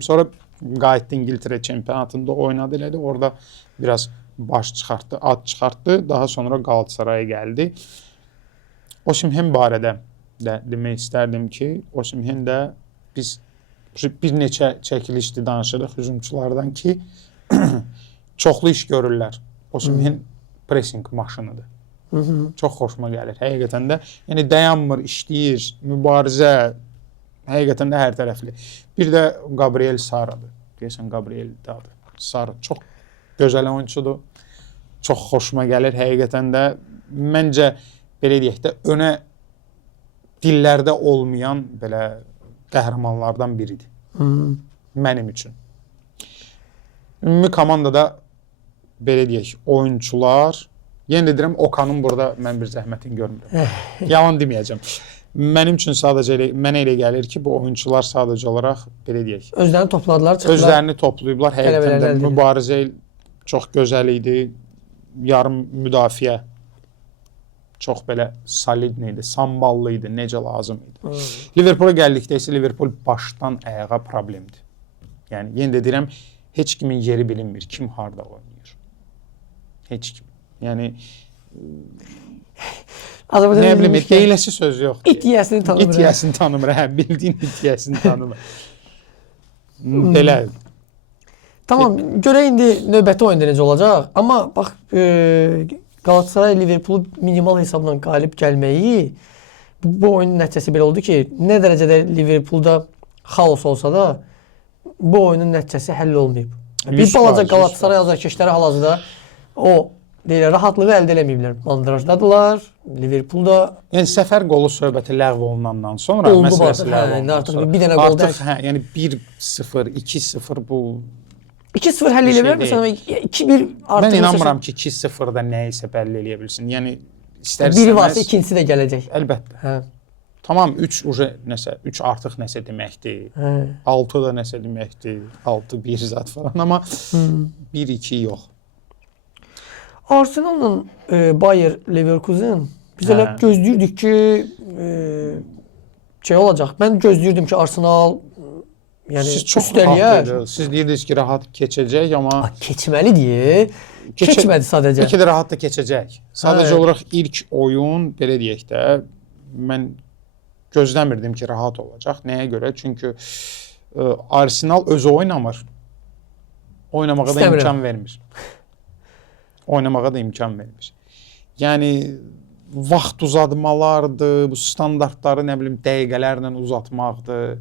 sonra qayıtdı İngiltərə çempionatında oynadı elədi. Orada biraz baş çıxartdı, ad çıxartdı. Daha sonra Galatasaraya gəldi. Osimhen barədə də demək istərdim ki, Osimhen də biz bir neçə çəkilişdə danışırıq hücumçulardan ki, çoxlu iş görürlər. Osimhen pressing maşınıdır. Çox xoşuma gəlir. Həqiqətən də yəni dayanmır, işləyir, mübarizə həqiqətən də hər tərəfli. Bir də Gabriel Sara'dır. Deyəsən Gabriel adı. Sara çox gözəl oyunçudur. Çox xoşuma gəlir həqiqətən də. Məncə belə deyək də önə dillərdə olmayan belə qəhrəmanlardan biridir. Mənim üçün. Ümumi komandada belə deyək, oyunçular, yenə də deyirəm, Okanın burada mən bir zəhmətini görmürəm. Yalan deməyəcəm. Mənim üçün sadəcə mənə elə gəlir ki, bu oyunçular sadəcə olaraq belə deyək. Özlərini topladılar, çıxdılar. Özlərini toplayıblar. Həqiqətən də mübarizə çox gözəl idi. Yarım müdafiə çox belə solid idi, samballı idi, necə lazım idi. Liverpoola gəldikdə isə Liverpool başdan ayağa problemdir. Yəni yenə də deyirəm, heç kimin yeri bilinmir, kim harda oynayır. Heç kim. Yəni nə bilim, deyiləsi söz yoxdur. İt yiyəsini tanımır. İt yiyəsini tanımır, hə, bildiyin it yiyəsini tanımır. Belə. Tamam, görək indi növbəti oyunda necə olacaq. Amma bax, Galatasaray Liverpoolu minimal hesabla qalib gəlməyi, bu oyunun nəticəsi belə oldu ki, nə dərəcədə Liverpoolda xaos olsa da, bu oyunun nəticəsi həll olmayıb. Bir balaca Galatasaray azarkeşləri hal-hazırda o rahatlığı əldə eləməyiblər. Bandrajdadılar, Liverpoolda... Yəni səfər qolu söhbəti ləğv olunandan sonra məsələsi ləğv olunandan sonra. Bir dənə qol artıq, yəni 1-0, 2-0 bu... 2-0 həll eləyə bilər misən? 2-1 artıq... Mən inanmıram ki, 2-0-da nəyisə bəlli eləyə bilsin. Yəni, istər-istəməz... Biri varsa ikincisi də gələcək. Əlbəttə. Hə. Tamam, 3 artıq nəsə deməkdir. 6 da nəsə deməkdir. 6-1 zat falan, amma 1-2 yox. Arsenal'la Bayer Leverkusen biz elə gözləyirdik ki, şey olacaq. Mən gözləyirdim ki, Arsenal yəni üstəliyə. Siz deyirdiniz ki, rahat keçəcək, amma... Keçməlidir. Keçmədi sadəcə. Bəlkə də rahat da keçəcək. Sadəcə olaraq ilk oyun, belə deyək də, mən gözləmirdim ki, rahat olacaq. Nəyə görə? Çünki Arsenal özü oynamır. Oynamağa da imkan vermir. Oynamağa da imkan vermir. Yəni, vaxt uzatmalardır, bu standartları, nə bilim, dəqiqələrlə uzatmaqdır,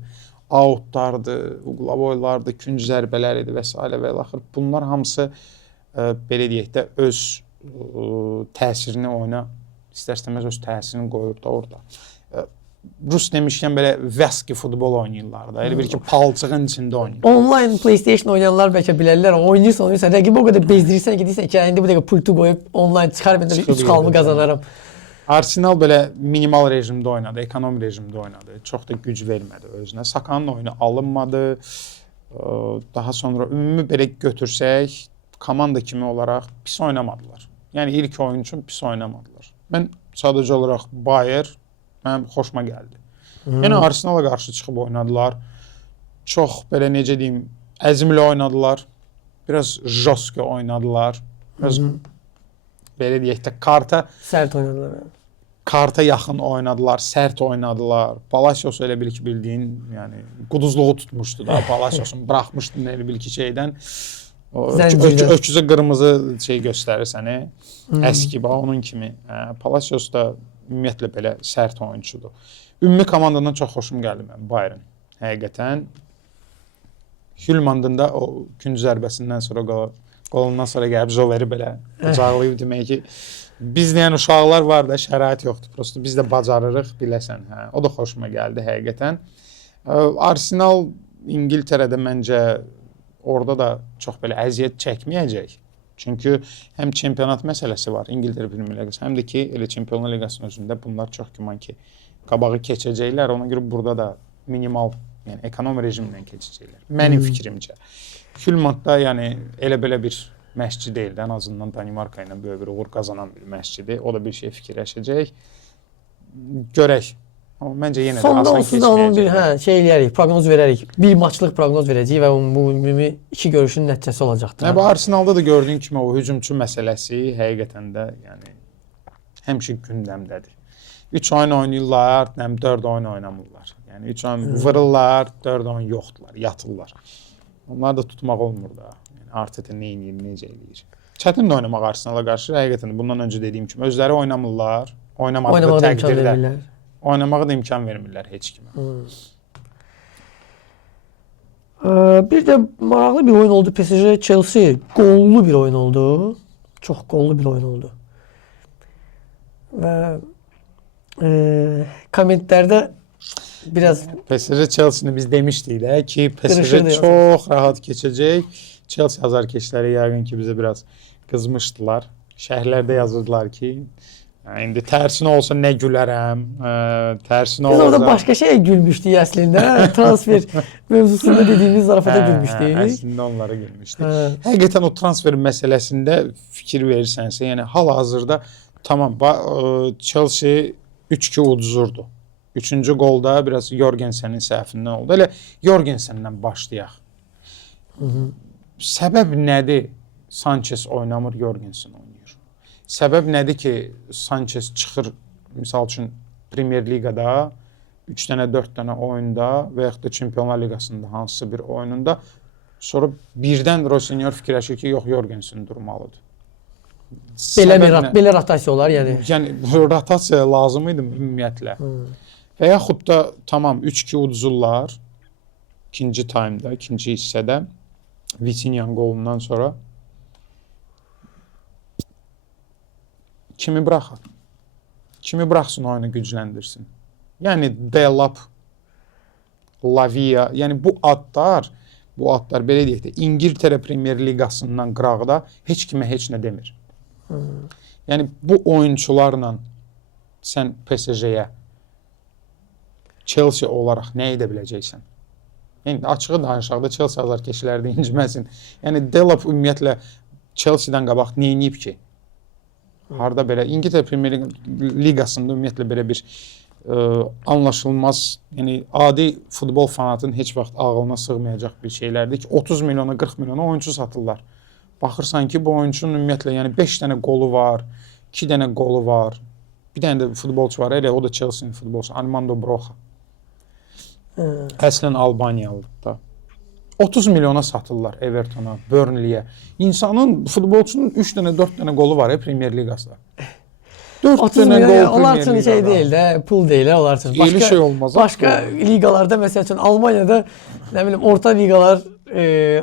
outlardır, uqlavoylardır, künc zərbələr idi və s. və axır. Bunlar hamısı, belə deyək də, öz təsirini oyuna, istər-istəməz öz təsirini qoyur da orada. Rus demişkən belə vəski futbol oynayırlar da. Elə bir ki, palçığın içində oynayır. Online PlayStation oynayanlar bəlkə bilərlər. Oynayırsan, rəqibi o qədər bezdirirsən ki, deyirsən ki, indi bu dəqiqə pultu qoyub online çıxar, mən də 3 qalımı qazanaram. Arsenal belə minimal rejimdə oynadı, ekonomi rejimdə oynadı. Çox da güc vermədi özünə. Sakanın oyunu alınmadı. Daha sonra ümumi belə götürsək, komanda kimi olaraq pis oynamadılar. Yəni ilk oyun üçün pis oynamadılar. Mən sadəcə olaraq Bayer mənim xoşuma gəldi. Yəni Arsenala qarşı çıxıb oynadılar. Çox belə necə deyim, əzmli oynadılar. Biraz josko oynadılar. Biraz belə deyək də sərt oynadılar. karta yaxın oynadılar, sərt oynadılar. Palacios elə bil ki, bildiyin, yəni quduzluğu tutmuşdu da. Palaciosun buraxmışdı elə bil ki, şeydən. Öküzə qırmızı şey göstərir səni. Əski bax onun kimi. Palacios da ümumiyyətlə belə sərt oyunçudur. Ümumi komandadan çox xoşum gəldi mənim Bayern. Həqiqətən Hülmandın da o ikinci zərbəsindən sonra qolundan sonra gəlib Zoveri belə qucaqlayıb demək ki, biz deyən uşaqlar var da, şərait yoxdur. Prosto biz də bacarırıq, biləsən. O da xoşuma gəldi həqiqətən. Arsenal İngiltərədə məncə orada da çox belə əziyyət çəkməyəcək. Çünki həm çempionat məsələsi var, İngiltərə Premyer Liqası, həm də ki, elə Çempionlar Liqasının özündə bunlar çox güman ki, qabağı keçəcəklər. Ona görə burada da minimal, yəni ekonom rejimlə keçəcəklər. Mənim fikrimcə. Hülmandda yəni elə belə bir məşqçi deyil də, ən azından Danimarka ilə böyük bir uğur qazanan bir məşqçidir. O da bir şey fikirləşəcək. Görək. Amma məncə yenə də asan keçməyəcək. Sonda onun bir şey eləyərik, proqnoz verərik. Bir maçlıq proqnoz verəcəyik və bu ümumi iki görüşün nəticəsi olacaqdır. Bu Arsenalda da gördüyün kimi o hücumçu məsələsi həqiqətən də yəni həmişə gündəmdədir. 3 oyun oynayırlar, 4 oyun oynamırlar. Yəni 3 oyun vururlar, 4 oyun yoxdular, yatırlar. Onlar da tutmaq olmur da. Yəni Arteta nə edir, necə eləyir. Çətindir oynamaq Arsenala qarşı. Həqiqətən bundan öncə dediyim kimi özləri oynamırlar, oynamadığı təqdirdə oynamağa da imkan vermirlər heç kimə. Bir də maraqlı bir oyun oldu PSG Chelsea. Qollu bir oyun oldu. Çox qollu bir oyun oldu. Və kommentlərdə biraz PSG Chelsea-ni biz demişdik də ki, PSG çox rahat keçəcək. Chelsea azarkeşləri yəqin ki, bizə biraz qızmışdılar. Şərhlərdə yazırdılar ki, indi tərsinə olsa nə gülərəm, tərsinə olsa... Biz orada başqa şeyə gülmüşdük əslində. Transfer mövzusunda dediyimiz zarafata gülmüşdük. Əslində onlara gülmüşdük. Həqiqətən o transfer məsələsində fikir verirsənsə, yəni hal-hazırda tamam, Chelsea 3-2 uduzurdu. 3-cü qolda biraz Jorgensen'in səhvindən oldu. Elə Jorgensen'dən başlayaq. Səbəb nədir? Sanchez oynamır, Jorgensen oynayır. Səbəb nədir ki, Sanchez çıxır, misal üçün Premier Liqada 3 dənə, 4 dənə oyunda və yaxud da Çempionlar Liqasında hansısa bir oyununda sonra birdən Rossinior fikirləşir ki, yox, Jorgensen durmalıdır. Belə rotasiya olar, yəni. Yəni rotasiya lazım idi ümumiyyətlə. Və yaxud da tamam 3-2 uduzurlar ikinci taymda, ikinci hissədə Vitinyan qolundan sonra kimi buraxır? Kimi buraxsın oyunu gücləndirsin? Yəni Delap, Lavia, yəni bu adlar belə deyək də İngiltərə Premier Liqasından qıraqda heç kimə heç nə demir. Yəni bu oyunçularla sən PSG-yə Chelsea olaraq nə edə biləcəksən? Yəni açığı danışaqda Chelsea azarkeşləri də inciməsin. Yəni Delap ümumiyyətlə Chelsea-dən qabaq nə edib ki? Harda belə İngiltərə Premier Liqasında ümumiyyətlə belə bir anlaşılmaz, yəni adi futbol fanatının heç vaxt ağlına sığmayacaq bir şeylərdir ki, 30 milyona, 40 milyona oyunçu satırlar. Baxırsan ki, bu oyunçunun ümumiyyətlə yəni 5 dənə qolu var, 2 dənə qolu var. Bir dənə də futbolçu var, elə o da Chelsea-nin futbolçusu, Armando Broja. Əslən Albaniyalıdır da. 30 milyona satırlar Evertona, Burnley-yə. İnsanın, futbolçunun 3 dənə, 4 dənə qolu var Premier Liqasında. 4 dənə qol onlar üçün şey deyil də, pul deyil, onlar üçün. Başqa şey olmaz. Başqa liqalarda məsəl üçün Almaniyada nə bilim orta liqalar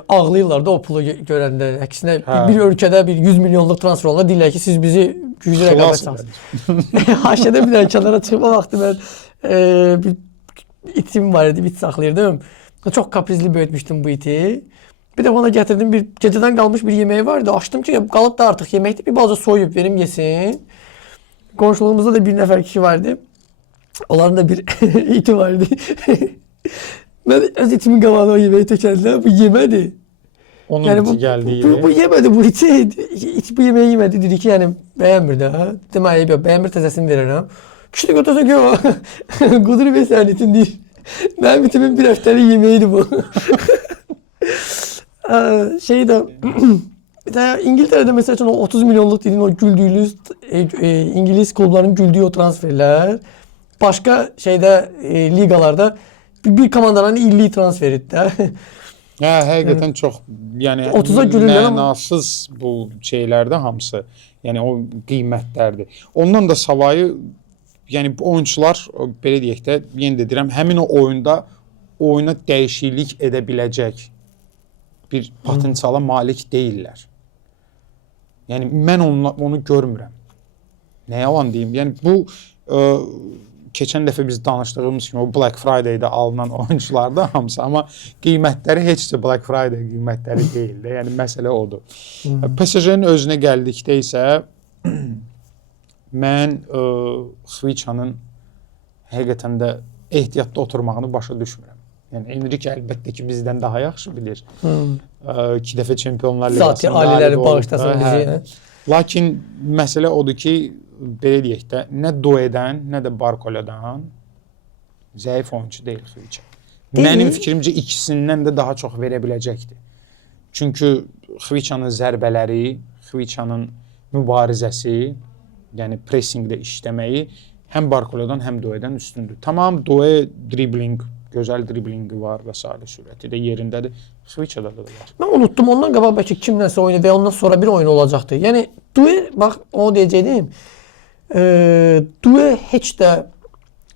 ağlayırlar da o pulu görəndə. Əksinə bir ölkədə bir 100 milyonluq transfer olanda deyirlər ki, siz bizi güclü rəqabət salırsınız. Haşədə bir dənə kənara çıxma vaxtı mən bir itim var idi, it saxlayırdım. Çox kaprizli böyütmüşdüm bu iti. Bir də ona gətirdim, bir gecədən qalmış bir yeməyi vardı. Açdım ki, qalıb da artıq yeməkdir. Bir balaca soyub verim yesin. Qonşuluğumuzda da bir nəfər kişi vardı. Onların da bir iti vardı. Mən öz itimin qabağına o yeməyi tökəndilər. Bu yemədir. Onun Yəni iti gəldiyi bu yeri. yemədi bu iti bu yemeği yemedi dedi ki yani beğenmir de ha. Deməyi yok beğenmir təzəsini verirəm. Kişi de götürdü ki o kudur ve sen itin değil. Benim itimin bir haftalık yemeğiydi bu. Şeyde bir de İngiltere'de mesela o 30 milyonluk dediğin o güldüğünüz İngiliz kulüplerinin güldüğü o transferler başka şeyde ligalarda bir komandanın illi transfer etti. Hə, həqiqətən çox, yəni 30'a gülürlər amma mənasız bu şeylərdə hamısı. Yəni o qiymətlərdir. Ondan da savayı, yəni bu oyunçular belə deyək də, yenə də deyirəm, həmin o oyuna dəyişiklik edə biləcək bir potensiala malik deyillər. Yəni mən onu görmürəm. Nə yalan deyim? Yəni bu keçən dəfə biz danışdığımız kimi o Black Friday-də alınan oyunçulardan hamısı, amma qiymətləri heç də Black Friday qiymətləri deyil də. Yəni məsələ odur. PSG-nin özünə gəldikdə isə mən Xviçanın həqiqətən də ehtiyatda oturmağını başa düşmürəm. Yəni Enrique əlbəttə ki bizdən daha yaxşı bilir. 2 dəfə Çempionlar Liqasında Liqasında aliləri bağışlasın bizi. Lakin məsələ odur ki, belə deyək də, nə Douedən, nə də Barkola'dan zəif oyuncu deyil Xviça. Mənim fikrimcə ikisindən də daha çox verə biləcəkdir. Çünki Xviçanın zərbələri, Xviçanın mübarizəsi, yəni pressingdə işləməyi həm Barkola'dan, həm Douedən üstündür. Tamam, Doue dribling, gözəl driblingi var və s. sürəti də yerindədir. Xviçada da var. Ben unuttum ondan qabaq bəlkə kimlənsə oyunu və ondan sonra bir oyun olacaqdı. Yəni Doue bax o deyəcəydim. Doue heç də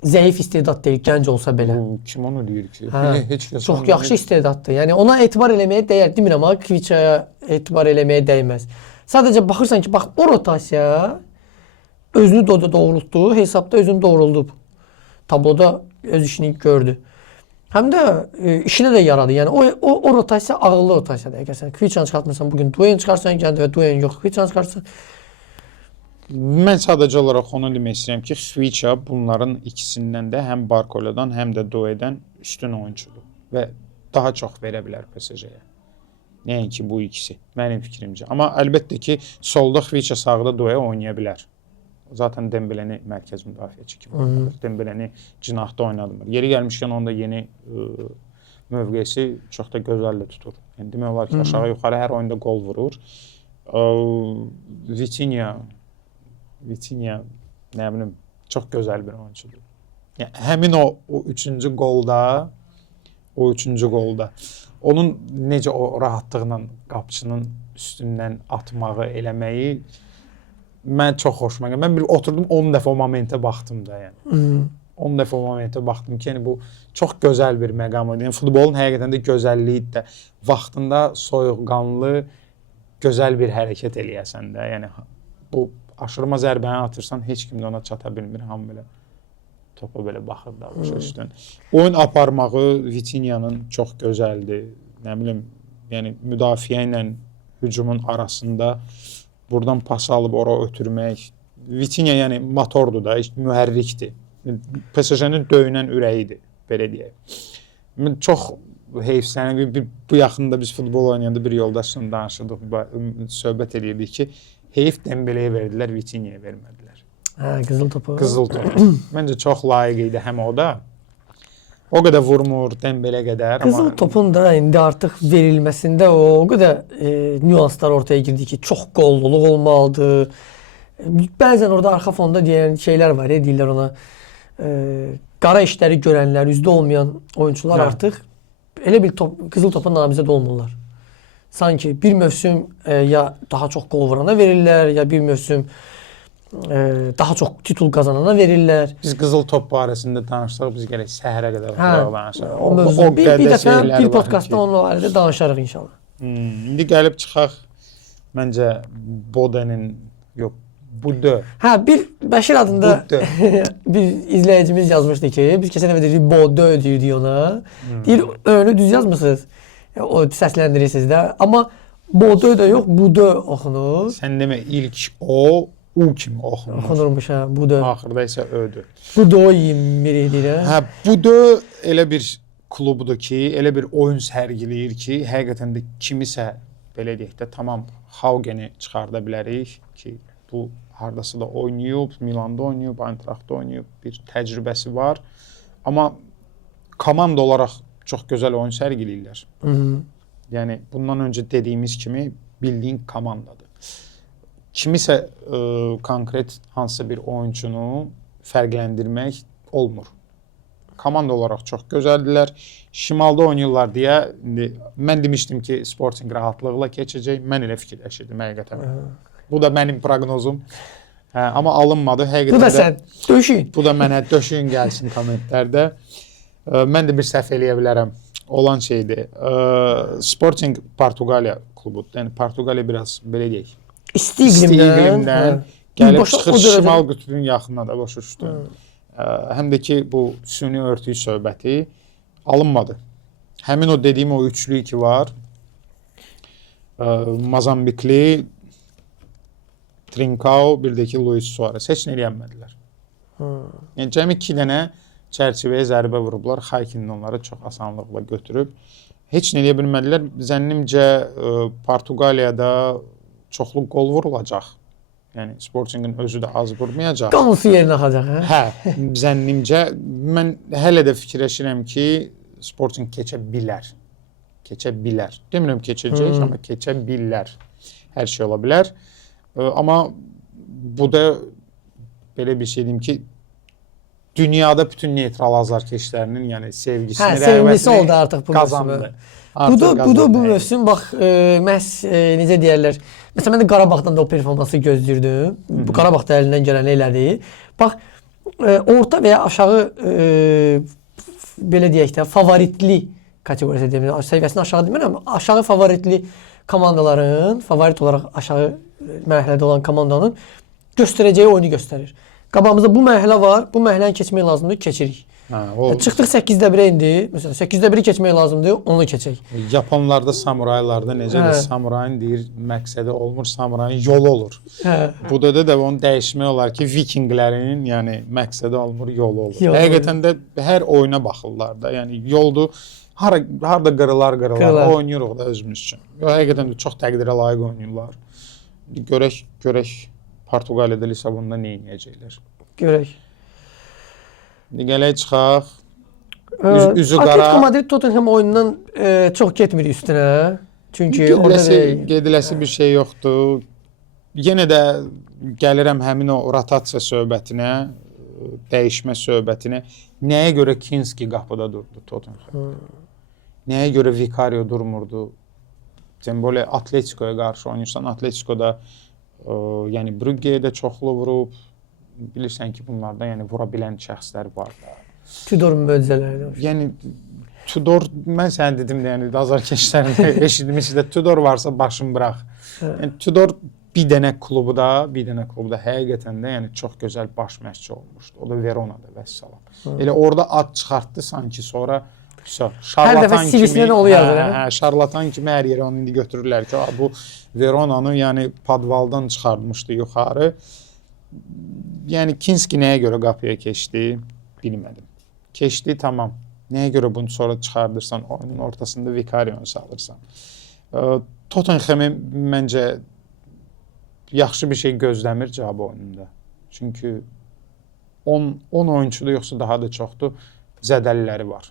zəif istedad deyil, gənc olsa belə. Kim onu deyir ki? Heç kəs Çox yaxşı istedaddır. Yəni ona etibar eləməyə dəyər. Demirəm amma Xviçaya etibar eləməyə dəyməz. Sadəcə baxırsan ki, bax o rotasiya özünü doğrultdu, hesabda özünü doğruldub. Tabloda öz işini gördü. Həm də işinə də yaradı. Yəni o rotasiya ağıllı rotasiyadır. Əgər sən Xviçanı çıxartmırsan, bugün Doue'ni çıxarsan, gəldi və Doue'ni yox, Xviçanı çıxartsan. Mən sadəcə olaraq onu demək istəyirəm ki, Xviça bunların ikisindən də həm Barkola'dan, həm də Doue'dən üstün oyunçudur və daha çox verə bilər PSG-yə. Nəinki bu ikisi, mənim fikrimcə. Amma əlbəttə ki, solda Xviça, sağda Doue oynaya bilər. Zaten Dembeləni mərkəz müdafiəçi kimi oynadır. Dembeləni cinahda oynadmır. Yeri gəlmişkən onun da yeni mövqesi çox da gözəl də tutur. Yəni demək olar ki, aşağı yuxarı hər oyunda qol vurur. Vitinha nə bilim çox gözəl bir oyunçudur. Yəni həmin o üçüncü qolda onun necə o rahatlıqla qapıçının üstündən atmağı, eləməyi mən çox xoşuma gəldi. Mən bir oturdum 10 dəfə o momentə baxdım da yəni. 10 dəfə o momentə baxdım ki, yəni bu çox gözəl bir məqam idi. Yəni futbolun həqiqətən də gözəlliyi də vaxtında soyuqqanlı, gözəl bir hərəkət eləyəsən də. Yəni bu aşırma zərbəni atırsan, heç kim də ona çata bilmir. Hamı belə topa belə baxır da başa üstün. Oyun aparmağı Vitinha'nın çox gözəldir. Nə bilim, yəni müdafiə ilə hücumun arasında buradan pas alıb ora ötürmək. Vitinha yəni motordur da, mühərrikdir. PSG-nin döyünən ürəyidir, belə deyək. Mən çox heyfslənirəm. Bu yaxında biz futbol oynayanda bir yoldaşla danışırdıq, söhbət edirdik ki, heyf Dembeleyə verdilər, Vitinha'ya vermədilər. Hə, qızıl topu. Qızıl topu. Məncə çox layiq idi həm o da. O qədər vurmur, Dembele qədər. Qızıl topun da indi artıq verilməsində o qədər nüanslar ortaya girdi ki, çox qolluluq olmalıdır. Bəzən orada arxa fonda deyən şeylər var, deyirlər ona. Qara işləri görənlər, üzdə olmayan oyunçular artıq elə bir qızıl topa namizəd olmurlar. Sanki bir mövsüm ya daha çox qol vurana verirlər, ya bir mövsüm daha çox titul qazanana verirlər. Biz qızıl top barəsində danışsaq, biz gələk səhərə qədər danışarıq. O mövzu bir dəfə bir podkastda onunla barədə danışarıq inşallah. İndi gəlib çıxaq məncə Bodenin yox, Budö. Hə, bir Bəşir adında bir izləyicimiz yazmışdı ki, biz keçən dəfə dedik Bodö deyirdik ona. Deyir, önü düz yazmısınız? O səsləndirirsiniz də. Amma Bodö də yox, Budö oxunur. Sən demə ilk o U kimi oxunur. Oxunurmuş hə, Budö. Axırda isə Ö'dür. Budö 21 deyir. Hə, Budö elə bir klubudur ki, elə bir oyun sərgiləyir ki, həqiqətən də kimisə belə deyək də tamam Haugeni çıxarda bilərik ki, bu hardasa da oynayıb, Milanda oynayıb, Eintrachtda oynayıb, bir təcrübəsi var. Amma komanda olaraq çox gözəl oyun sərgiləyirlər. Yəni bundan öncə dediyimiz kimi bildiyin komandadır. Kimisə konkret hansısa bir oyuncunu fərqləndirmək olmur. Komanda olaraq çox gözəldilər. Şimalda oynayırlar deyə indi mən demişdim ki, Sporting rahatlıqla keçəcək. Mən elə fikirləşirdim həqiqətən. Bu da mənim proqnozum. Amma alınmadı. Həqiqətən Bu da sən döşün. Bu da mənə döşün gəlsin kommentlərdə. Mən də bir səhv eləyə bilərəm. Olan şeydir. Sporting Portuqaliya klubudur. Yəni Portuqaliya biraz belə deyək. İsti iqlimdən gəlib çıxır şimal qütbünün yaxınına da başa düşdü. Həm də ki bu süni örtük söhbəti alınmadı. Həmin o dediyim o üçlü ki var. Mazambikli, Trincao, bir də ki Luis Suarez heç nə eləyənmədilər. Yəni cəmi 2 dənə çərçivəyə zərbə vurublar. Haykinin onları çox asanlıqla götürüb. Heç nə eləyə bilmədilər. Zənnimcə Portuqaliyada çoxlu qol vurulacaq. Yəni Sportingin özü də az vurmayacaq. Qamusu yerinə axacaq, hə? Hə, zənnimcə mən hələ də fikirləşirəm ki, Sporting keçə bilər. Keçə bilər. Demirəm keçəcək, amma keçə bilər. Hər şey ola bilər. Amma bu da belə bir şey deyim ki, dünyada bütün neytral azarkeşlərinin, yəni sevgisini, sevgisi oldu artıq bu qazandı. Bu mövsüm bax məhz necə deyirlər. Məsələn mən də Qarabağdan da o performansı gözləyirdim. Bu Qarabağ da əlindən gələni elədi. Bax orta və ya aşağı belə deyək də favoritli kateqoriyası deyim. Səviyyəsini aşağı demirəm, aşağı favoritli komandaların, favorit olaraq aşağı mərhələdə olan komandanın göstərəcəyi oyunu göstərir. Qabağımızda bu mərhələ var, bu mərhələni keçmək lazımdır, keçirik. Çıxdıq 8-də 1-ə indi. Məsələn 8-də 1-i keçmək lazımdır, onu keçək. Japonlarda, samuraylarda necədir? Samurayın deyir məqsədi olmur, samurayın yolu olur. Bu da onu dəyişmək olar ki, vikinglərin yəni məqsədi olmur, yolu olur. Həqiqətən də hər oyuna baxırlar da. Yəni yoldur. Harda qırılar, oynayırıq da özümüz üçün. Həqiqətən də çox təqdirə layiq oynayırlar. Görək Portuqaliyada, Lisabonda nə edəcəklər? Görək. Gələk çıxaq. Üzü qara. Atletico Madrid Tottenham oyunundan çox getmir üstünə. Çünki orada gediləsi bir şey yoxdur. Yenə də gəlirəm həmin o rotasiya söhbətinə, dəyişmə söhbətinə. Nəyə görə Kinski qapıda durdu Tottenham? Nəyə görə Vicario durmurdu? Cembole Atletico'ya qarşı oynayırsan. Atletico'da yəni Brugge'yə də çoxlu vurub. Bilirsən ki, bunlarda yəni vura bilən şəxslər var da. Tudor möcüzələri. Yəni Tudor, mən sənə dedim də, yəni azarkeşlərində eşitmişik də Tudor varsa başını burax. Yəni Tudor bir dənə klubda həqiqətən də yəni çox gözəl baş məşqçi olmuşdu. O da Verona'da vəssalam. Elə orada ad çıxartdı sanki sonra hər dəfə CV-sinə olu yazır. Şarlatan kimi hər yerə onu indi götürürlər ki, bu Verona'nı yəni padvaldan çıxartmışdı yuxarı. Yəni Kinski nəyə görə qapıya keçdi, bilmədim. Keçdi, tamam. Nəyə görə bunu sonra çıxardırsan, oyunun ortasında Vicarionu salırsan. Tottenham'ı məncə yaxşı bir şey gözləmir cavab oyununda. Çünki 10 oyunçuda yoxsa daha da çoxdur, zədəliləri var.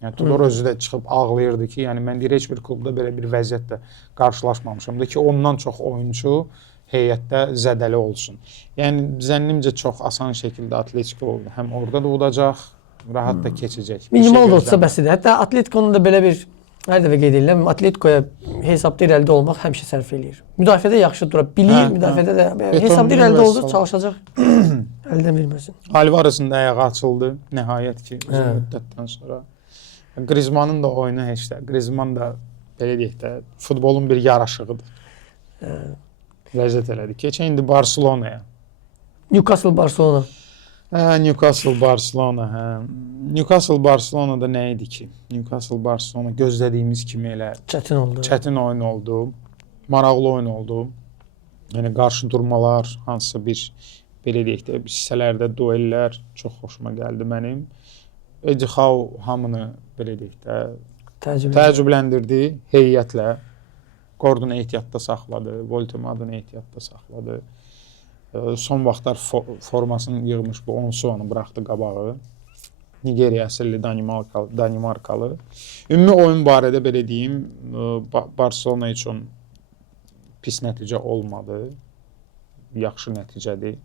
Yəni Tudor özü də çıxıb ağlayırdı ki, yəni mən deyir heç bir klubda belə bir vəziyyətlə qarşılaşmamışam da ki, ondan çox oyunçu heyətdə zədəli olsun. Yəni zənnimcə çox asan şəkildə Atletico həm orada da udacaq, rahat da keçəcək. Minimal da olsa bəsdir. Hətta Atletico'nun da belə bir hər dəfə qeyd edirəm, Atletico'ya hesabda irəlidə olmaq həmişə sərf eləyir. Müdafiədə yaxşı dura bilir, müdafiədə də hesabda irəlidə olur, çalışacaq. Əldən verməsin. Alvarez'in də ayağı açıldı nəhayət ki, uzun müddətdən sonra. Griezmann'ın da oyunu heç də. Griezmann da belə deyək də futbolun bir yaraşığıdır. Ləzzət elədi. Keçən indi Barcelona'ya. Newcastle Barcelona. Newcastle Barcelona'da nə idi ki? Newcastle Barcelona gözlədiyimiz kimi elə çətin oldu. Çətin oyun oldu. Maraqlı oyun oldu. Yəni qarşı durmalar, hansısa bir belə deyək də hissələrdə duellər çox xoşuma gəldi mənim. Eddie Howe hamını belə deyək də, Təəccüblü. təəccübləndirdi heyətlə. Gordon ehtiyatda saxladı, Voltemadını ehtiyatda saxladı. Son vaxtlar formasını yığmış bu Onsuvanı buraxdı qabağı. Nigeriya əsilli Danimarkalı. Ümumi oyun barədə belə deyim, Barcelona üçün pis nəticə olmadı. Yaxşı nəticədir.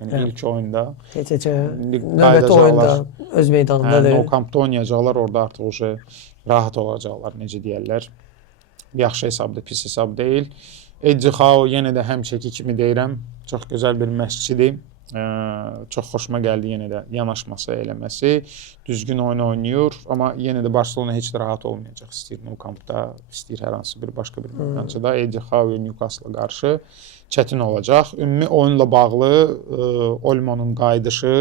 Yəni ilk oyunda Növbəti oyunda öz meydanındadır. Nou Camp'da oynayacaqlar, orada artıq rahat olacaqlar, necə deyərlər. Yaxşı hesabdır, pis hesab deyil. Eddie Howe yenə də həmişəki kimi deyirəm, çox gözəl bir məşqçidir. Çox xoşuma gəldi yenə də yanaşması, eləməsi. Düzgün oyun oynayır, amma yenə də Barcelona heç də rahat olmayacaq. İstəyir Nou Camp'da, istəyir hər hansı bir başqa bir meydançada. Eddie Howe Newcastle-a qarşı çətin olacaq. Ümumi oyunla bağlı Olmo'nun qayıdışı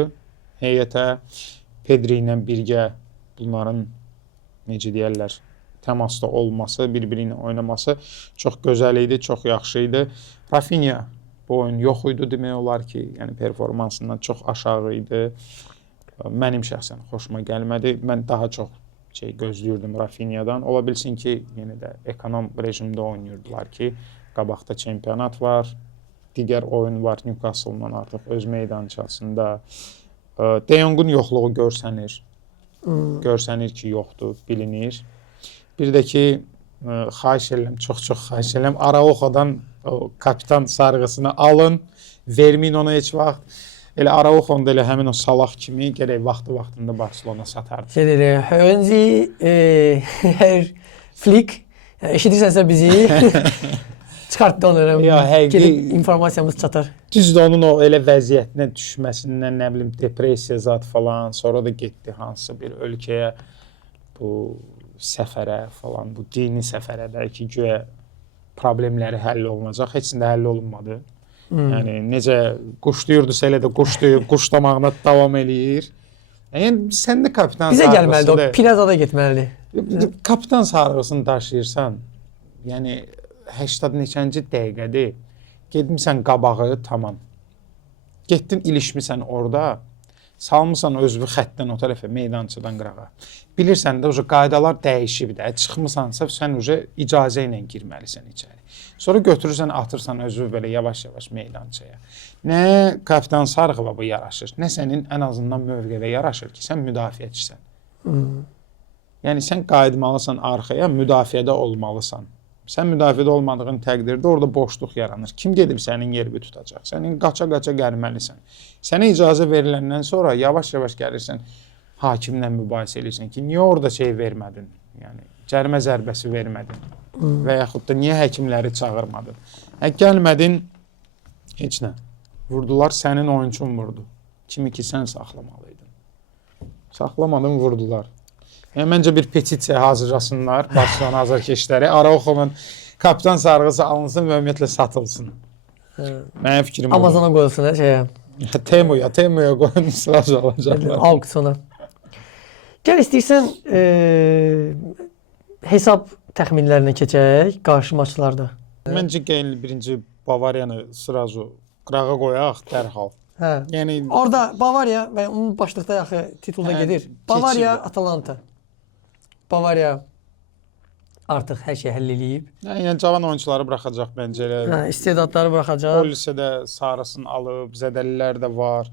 heyətə, Pedri ilə birgə bunların necə deyərlər, təmasda olması, bir-biri ilə oynaması çox gözəl idi, çox yaxşı idi. Rafinha bu oyun yox idi demək olar ki, yəni performansından çox aşağı idi. Mənim şəxsən xoşuma gəlmədi. Mən daha çox gözləyirdim Rafinha'dan. Ola bilsin ki, yenə də ekonom rejimdə oynayırdılar ki, qabaqda çempionat var, digər oyun var Newcastle-la artıq öz meydançasında. De Jong'un yoxluğu görsənir. Görsənir ki, yoxdur, bilinir. Bir də ki, xahiş edirəm, çox xahiş edirəm, Araujo'dan o kapitan sarğısını alın, verməyin ona heç vaxt. Elə Araujo'nun da elə həmin o Salah kimi gərək vaxtında Barcelona satardı. Hönzi, her flik, eşidirsənsə bizi çıxartdı onları, gedib informasiyamız çatar. Düzdür, onun o elə vəziyyətinə düşməsindən, nə bilim, depressiya zat falan, sonra da getdi hansısa bir ölkəyə bu səfərə falan, bu dini səfərə də ki, güya problemləri həll olunacaq. Heç də həll olunmadı. Yəni, necə quşlayırdısa elə də quşlayıb, quşlamağına davam eləyir. Yəni, sən də kapitan sarğısını... Bizə gəlməlidir, o plazada getməlidir. Kapitan sarğısını daşıyırsan, yəni, 80 neçənci dəqiqədir, gedmişsən qabağı, tamam. Getdin, ilişmisən orada, salmısan özünü xəttdən o tərəfə, meydançadan qırağa. Bilirsən də, qaydalar dəyişib də, çıxmısansa, sən icazə ilə girməlisən içəri. Sonra götürürsən, atırsan özünü belə yavaş-yavaş meydançaya. Nə kapitan sarğıva bu yaraşır, nə sənin ən azından mövqəvə yaraşır ki, sən müdafiəçisən. Yəni, sən qayıtmalısan arxaya, müdafiədə olmalısan. Sən müdafiədə olmadığın təqdirdə orada boşluq yaranır. Kim gedib sənin yerini tutacaq? Sənin qaça-qaça gəlməlisən. Sənə icazə veriləndən sonra yavaş-yavaş gəlirsən, hakimlə mübahisə edirsən ki, niyə orada vermədin? Yəni, cərimə zərbəsi vermədin və yaxud da niyə həkimləri çağırmadın? Gəlmədin, heç nə. Vurdular, sənin oyunçun vurdu. Kimi ki, sən saxlamalıydın. Saxlamadın, vurdular. Yəni, məncə bir petisiya hazırlasınlar, Barcelona azarkeşləri, Araujo'nun kapitan sarğısı alınsın və ümumiyyətlə satılsın. Mənim fikrim olur. Amazona qoyulsun, şeyə. Temuya qoyun, sıracı alacaqlar. Auksiyona. Gəl istəyirsən, hesab təxminlərinə keçək qarşı maçlarda. Məncə gəlin birinci Bavariyanı sıracı qırağa qoyaq dərhal. Yəni, orada Bavariya və onun başlıqda yaxı titulda gedir. Bavariya, Atalanta. Bavariya artıq hər şey həll eləyib. Yəni, cavan oyuncuları buraxacaq məncə. İstedadları buraxacaq. Polisə də sarısını alıb, zədəlilər də var.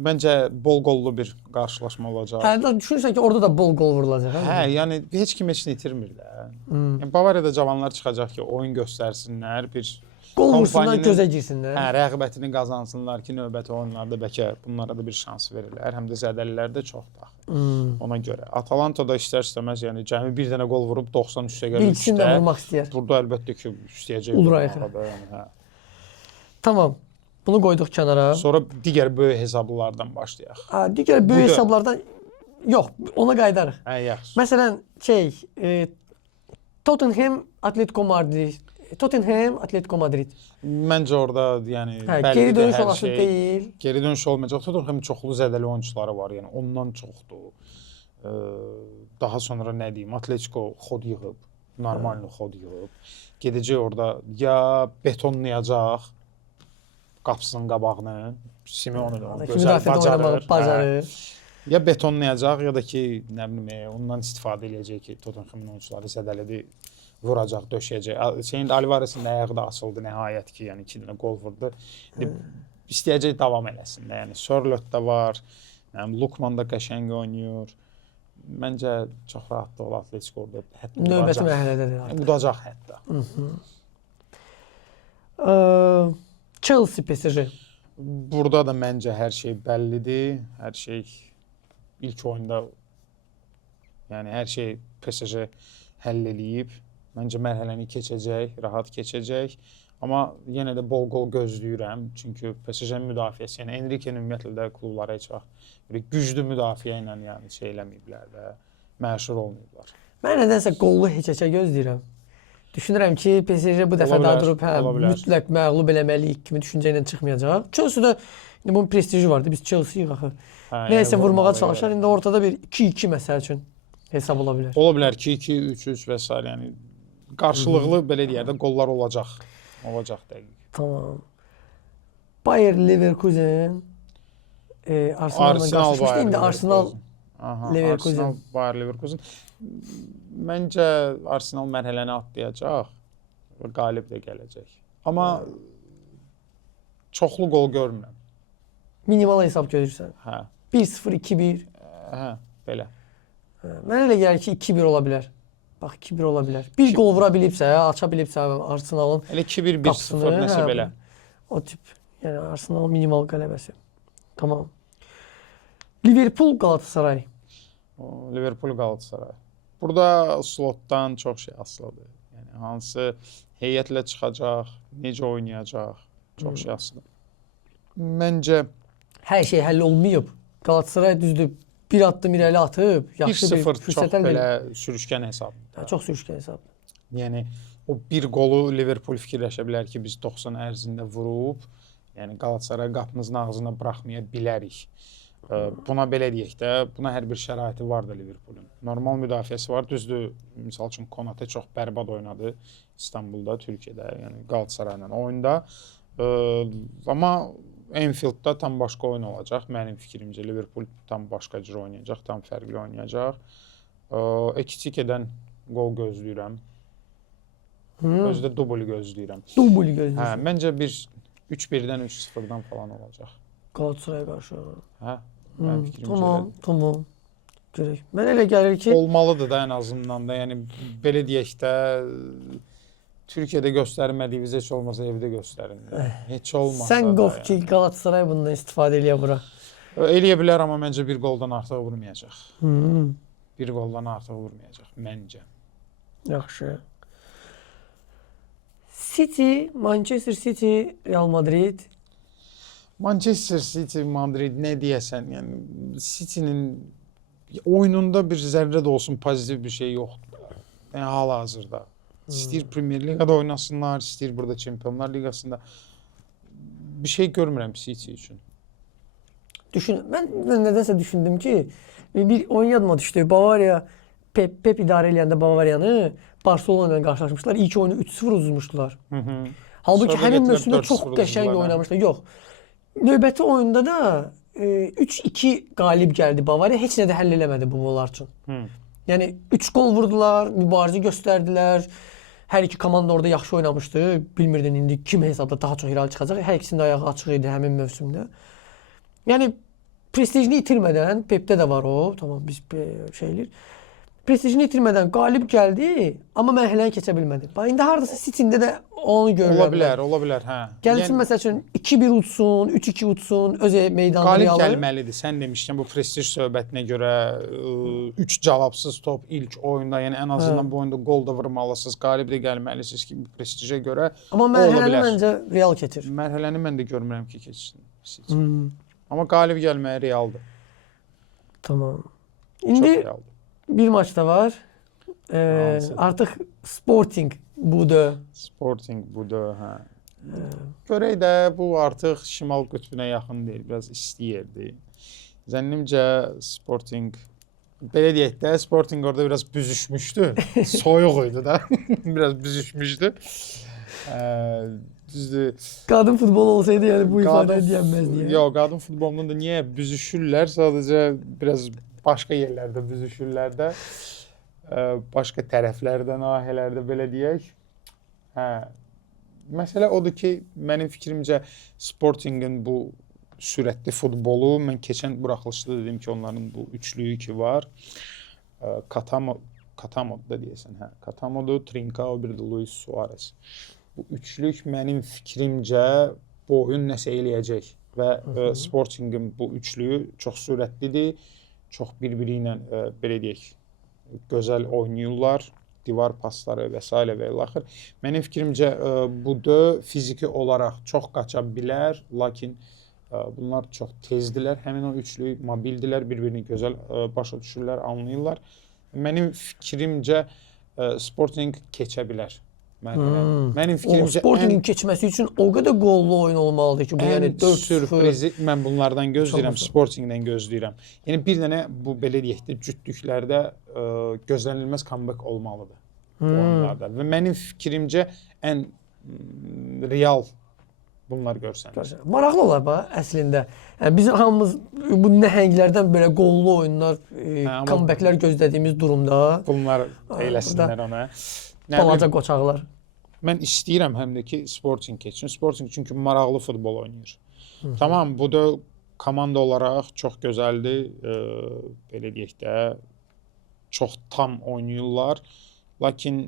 Məncə bol qollu bir qarşılaşma olacaq. Düşünürsən ki, orada da bol qol vurulacaq. Yəni heç kim heç nə itirmir də. Yəni, Bavariyada cavanlar çıxacaq ki, oyun göstərsinlər, bir qol vursunlar, gözə girsinlər. Rəğbətini qazansınlar ki, növbəti oyunlarda bəlkə bunlara da bir şans verirlər. Həm də zədəlilər də çoxdur. Ona görə. Atalanta da istər-istəməz, yəni cəmi bir dənə qol vurub 90 üstə gəlib. İlkisini də vurmaq istəyər. Burada əlbəttə ki, istəyəcək. Tamam. Bunu qoyduq kənara. Sonra digər böyük hesablardan başlayaq. Digər böyük hesablardan yox, ona qayıdarıq. Yaxşı. Məsələn, Tottenham, Atletico Madrid. Məncə orada, yəni geri dönüş olası deyil. Geri dönüş olmayacaq. Tottenhamın çoxlu zədəli oyunçuları var, yəni ondan çoxdur. Daha sonra nə deyim, Atletico xod yığıb, normal xod yığıb. Gedəcək orada ya betonlayacaq qapısının qabağını, Simeone də onu gözəl bacarır. ya betonlayacaq ya da ki nə bilim ondan istifadə edəcək ki, Tottenhamın oyunçuları zədələdi, vuracaq, döşəyəcək. Şeyin də Alvarezin də ayağı da açıldı nəhayət ki, yəni 2 dənə gol vurdu. İstəyəcək davam eləsin də. Yəni Sörloth da var. Yəni Lukman da qəşəng oynayır. Məncə çox rahatlıqla olar Atletico orada hətta Növbəti mərhələdədir artıq. udacaq hətta. Chelsea PSG. Burada da məncə hər şey bəllidir. Hər şey ilk oyunda yəni hər şey PSG həll eləyib. Məncə mərhələni keçəcək, rahat keçəcək. Amma yenə də bol gol gözləyirəm. Çünki PSG-nin müdafiəsi, yəni Enrique-nin ümumiyyətlə də klublara heç vaxt belə güclü müdafiə ilə yəni şey eləməyiblər də, məşhur olmayıblar. Mən nədənsə qollu heç-heçə gözləyirəm. Düşünürəm ki, PSG bu dəfə daha durub mütləq məğlub eləməliyik kimi düşüncə ilə çıxmayacaq. Chelsea-də indi bunun prestiji vardı. Biz Chelsea-yik axı. Nəysə vurmağa çalışar. İndi ortada bir 2-2 məsəl üçün hesab ola bilər. Ola bilər ki, 2-2, 3-3 və s. yəni qarşılıqlı belə deyək də qollar olacaq. Olacaq dəqiq. Tamam. Bayer Leverkusen Arsenal'la qarşılaşmışdı. İndi Arsenal Leverkusen. Arsenal Bayer Leverkusen. Məncə Arsenal mərhələni atlayacaq və qalib də gələcək. Amma çoxlu gol görmürəm. Minimal hesab görürsən. Hə. 1-0, 2-1. Hə, belə. Mənə elə gəlir ki 2-1 ola bilər. Bax 2-1 ola bilər. Bir gol vura bilibsə, aça bilibsə Arsenalın elə 2-1, 1-0 nəsə belə. O tip. Yəni Arsenal minimal qələbəsi. Tamam. Liverpool Galatasaray. Liverpool Galatasaray. Burada slotdan çox şey asılıdır. Yəni hansı heyətlə çıxacaq, necə oynayacaq, çox şey asılıdır. Məncə hər şey həll olmayıb. Galatasaray düzdür bir addım irəli atıb, yaxşı bir fürsət əldə belə sürüşkən hesab. Çox sürüşkən hesab. Yəni o bir qolu Liverpool fikirləşə bilər ki, biz 90 ərzində vurub, yəni Galatasaray qapımızın ağzına buraxmaya bilərik. Buna belə deyək də, buna hər bir şəraiti var da Liverpoolun. Normal müdafiəsi var. Düzdür, misal üçün Konate çox bərbad oynadı İstanbulda, Türkiyədə, yəni Galatasaray ilə oyunda. Amma Anfield'da tam başqa oyun olacaq. Mənim fikrimcə Liverpool tam başqa cür oynayacaq, tam fərqli oynayacaq. Ekitikedən gol gözləyirəm. Özü də dubl gözləyirəm. Dubl gözləyirəm. Hə, məncə 3-1-dən 3-0-dan falan olacaq. Galatasaray qarşı. Hə, mənim fikrimcə. Tamam. Görək. Mən elə gəlir ki, olmalıdır da ən azından da. Yəni belə deyək də Türkiyədə göstərmədiyiniz heç olmasa evdə göstərin. Heç olmasa. Sən qof ki, Galatasaray bundan istifadə eləyə bura. Eləyə bilər, amma məncə bir qoldan artıq vurmayacaq. Hmm. Bir qoldan artıq vurmayacaq məncə. Yaxşı. City, Manchester City, Real Madrid. Manchester City, Madrid nə deyəsən, yəni City'nin oyununda bir zərrə də olsun pozitiv bir şey yoxdur. Yəni hal-hazırda. İstəyir Premier Liqada oynasınlar, istəyir burada Çempionlar Liqasında. Bir şey görmürəm City üçün. Mən nədənsə düşündüm ki, bir oyun yadıma düşdü. Bavariya, Pep idarə eləyəndə Bavariyanı Barcelona ilə qarşılaşmışlar. İlk oyunu 3-0 uduzmuşdular. Halbuki həmin mövsümdə çox qəşəng oynamışlar. Yox. Növbəti oyunda da 3-2 qalib gəldi Bavariya. Heç nə də həll eləmədi bu onlar üçün. Yəni 3 gol vurdular, mübarizə göstərdilər. Hər iki komanda orada yaxşı oynamışdı. Bilmirdin indi kim hesabda daha çox irəli çıxacaq. Hər ikisinin ayağı açıq idi həmin mövsümdə. Yəni prestijini itirmədən, Pep'də də var o, tamam biz şey eləyir. Prestijini itirmədən qalib gəldi, amma mərhələni keçə bilmədi. Bax indi hardasa City'ndə də onu görürəm. Ola bilər, hə. Gəlsin məsəl üçün 2-1 udsun, 3-2 udsun, öz meydanında qalib gəlməlidir. Sən demişkən bu prestij söhbətinə görə 3 cavabsız top ilk oyunda, yəni ən azından bu oyunda gol da vurmalısınız, qalib də gəlməlisiniz ki, bu prestijə görə. Amma mərhələni məncə Real keçir. Mərhələni mən də görmürəm ki, keçsin City. Amma qalib gəlməyə Realdır. Tamam. İndi bir maç da var. Artıq Sporting budur. Sporting budur, hə. Görək də bu artıq şimal qütbünə yaxın deyil, biraz isti yerdir. Zənnimcə Sporting, belə deyək də, Sporting orada biraz büzüşmüşdü. Soyuq idi da, biraz büzüşmüşdü. düzdür. Qadın futbol olsaydı yəni bu Qadın ifadə deyilməzdi. Yəni. Yox, qadın futbolunda da niyə büzüşürlər? Sadəcə biraz başqa yerlərdə büzüşürlər də. Başqa tərəflərdə, nahiyələrdə belə deyək. Hə. Məsələ odur ki, mənim fikrimcə Sportingin bu sürətli futbolu, mən keçən buraxılışda dedim ki, onların bu üçlüyü ki var. Katamo'da deyəsən, hə. Katamo'dur, Trincao, bir də Luis Suarez. Bu üçlük mənim fikrimcə bu oyun nəsə eləyəcək və Sportingin bu üçlüyü çox sürətlidir, çox bir-biri ilə belə deyək, gözəl oynayırlar, divar pasları və s. və ilaxır. Mənim fikrimcə bu da fiziki olaraq çox qaça bilər, lakin bunlar çox tezdilər. Həmin o üçlü mobildilər, bir-birini gözəl başa düşürlər, anlayırlar. Mənim fikrimcə Sporting keçə bilər. Mənim fikrimcə Sportingin keçməsi üçün o qədər qollu oyun olmalıdır ki, bu yəni 4-0 sürprizi mən bunlardan gözləyirəm, Sportingdən gözləyirəm. Yəni bir dənə bu belə deyək də cütlüklərdə gözlənilməz comeback olmalıdır bu oyunlarda və mənim fikrimcə ən real bunlar görsənir. Maraqlı olar bax əslində. Yəni biz hamımız bu nəhənglərdən belə qollu oyunlar, comebacklər gözlədiyimiz durumda bunlar eləsinlər ona. Balaca qoçaqlar. Mən istəyirəm həm də ki Sporting keçsin. Sporting çünki maraqlı futbol oynayır. Tamam, bu da komanda olaraq çox gözəldir. Belə deyək də çox tam oynayırlar. Lakin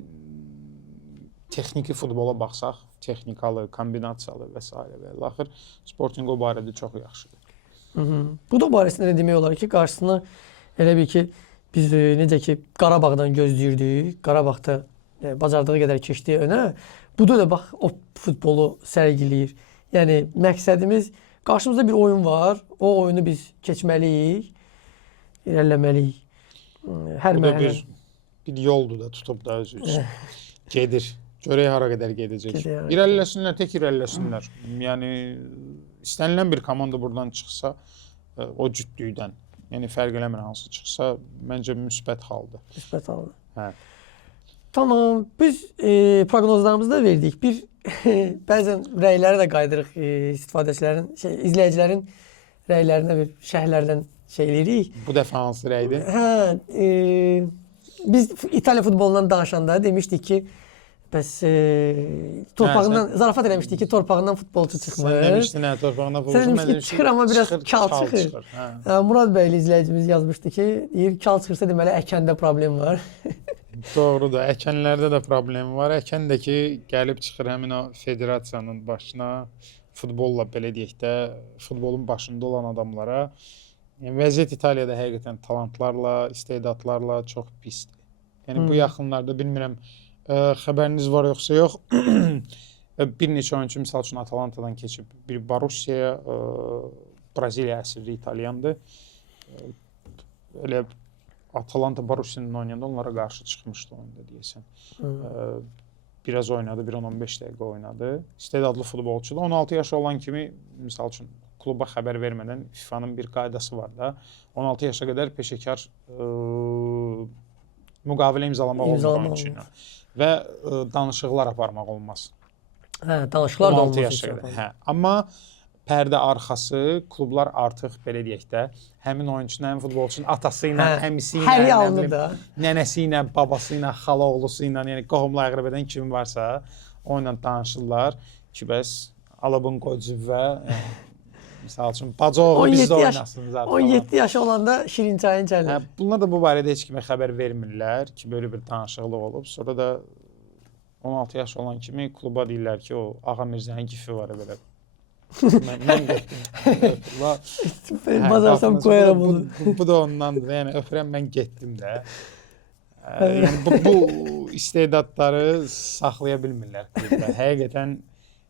texniki futbola baxsaq, texnikalı, kombinasiyalı və s. və ilaxır Sporting o barədə çox yaxşıdır. Bu da barəsində də demək olar ki, qarşısına elə bir ki biz necə ki Qarabağdan gözləyirdik. Qarabağda bacardığı qədər keçdi önə. Bu da bax o futbolu sərgiləyir. Yəni məqsədimiz qarşımızda bir oyun var. O oyunu biz keçməliyik, irəliləməliyik. Hər mərhələ bir yoldur da tutub da özü üçün. Gedir. Görək hara qədər gedəcək. İrəliləsinlər, tək irəliləsinlər. Yəni istənilən bir komanda buradan çıxsa, o cütlükdən, yəni fərq eləmir hansı çıxsa, məncə müsbət haldır. Müsbət haldır. Hə. Tamam, biz proqnozlarımızı da verdik. Bir bəzən rəyləri də qaydırıq istifadəçilərin, izləyicilərin rəylərinə bir şərhlərdən eləyirik. Bu dəfə hansı rəydir? Hə, biz İtaliya futbolundan danışanda demişdik ki, bəs torpağından zarafat eləmişdik ki, torpağından futbolçu çıxmır. Sən demişdin, hə, torpağından futbolçu. Sən demişdin ki, çıxır amma biraz kal çıxır. Murad bəyli izləyicimiz yazmışdı ki, deyir kal çıxırsa deməli əkəndə problem var. Doğrudur. Əkənlərdə də problem var. Əkən də ki, gəlib çıxır həmin o federasiyanın başına, futbolla belə deyək də, futbolun başında olan adamlara. Yəni vəziyyət İtaliyada həqiqətən talantlarla, istedadlarla çox pisdir. Yəni bu yaxınlarda bilmirəm xəbəriniz var yoxsa yox. Bir neçə oyunçu misal üçün Atalantadan keçib bir Borussiya, Braziliya əsilli İtalyandır. Elə Atalanta Borussia'nın oynayanda onlara qarşı çıxmışdı oyunda deyəsən. Biraz oynadı, bir 10-15 dəqiqə oynadı. İstedadlı futbolçudur. 16 yaşı olan kimi misal üçün kluba xəbər vermədən FIFA'nın bir qaydası var da. 16 yaşa qədər peşəkar müqavilə imzalamaq olmaz oyunçuyla və danışıqlar aparmaq olmaz. Hə, danışıqlar da 16 yaşa qədər. Hə, amma pərdə arxası klublar artıq belə deyək də həmin oyunçunun, həmin futbolçunun atası ilə, əmisi ilə, nənəsi ilə, babası ilə, xala oğlusu ilə, yəni qohumla əqrəbədən kim varsa onunla danışırlar ki, bəs alabın qocivə misal üçün bacoğu bizdə oynasın zaten. 17 yaşı olanda Şirinçayın gəlir. Hə, bunlar da bu barədə heç kimə xəbər vermirlər ki, böyle bir danışıqlıq olub. Sonra da 16 yaş olan kimi kluba deyirlər ki, o Ağa Mirzənin gifi var belə. Mən getdim. Bazarsam qoyaram bunu. Bu da ondandır. Yəni öpürəm, mən getdim də. Yəni bu istedadları saxlaya bilmirlər klubda. Həqiqətən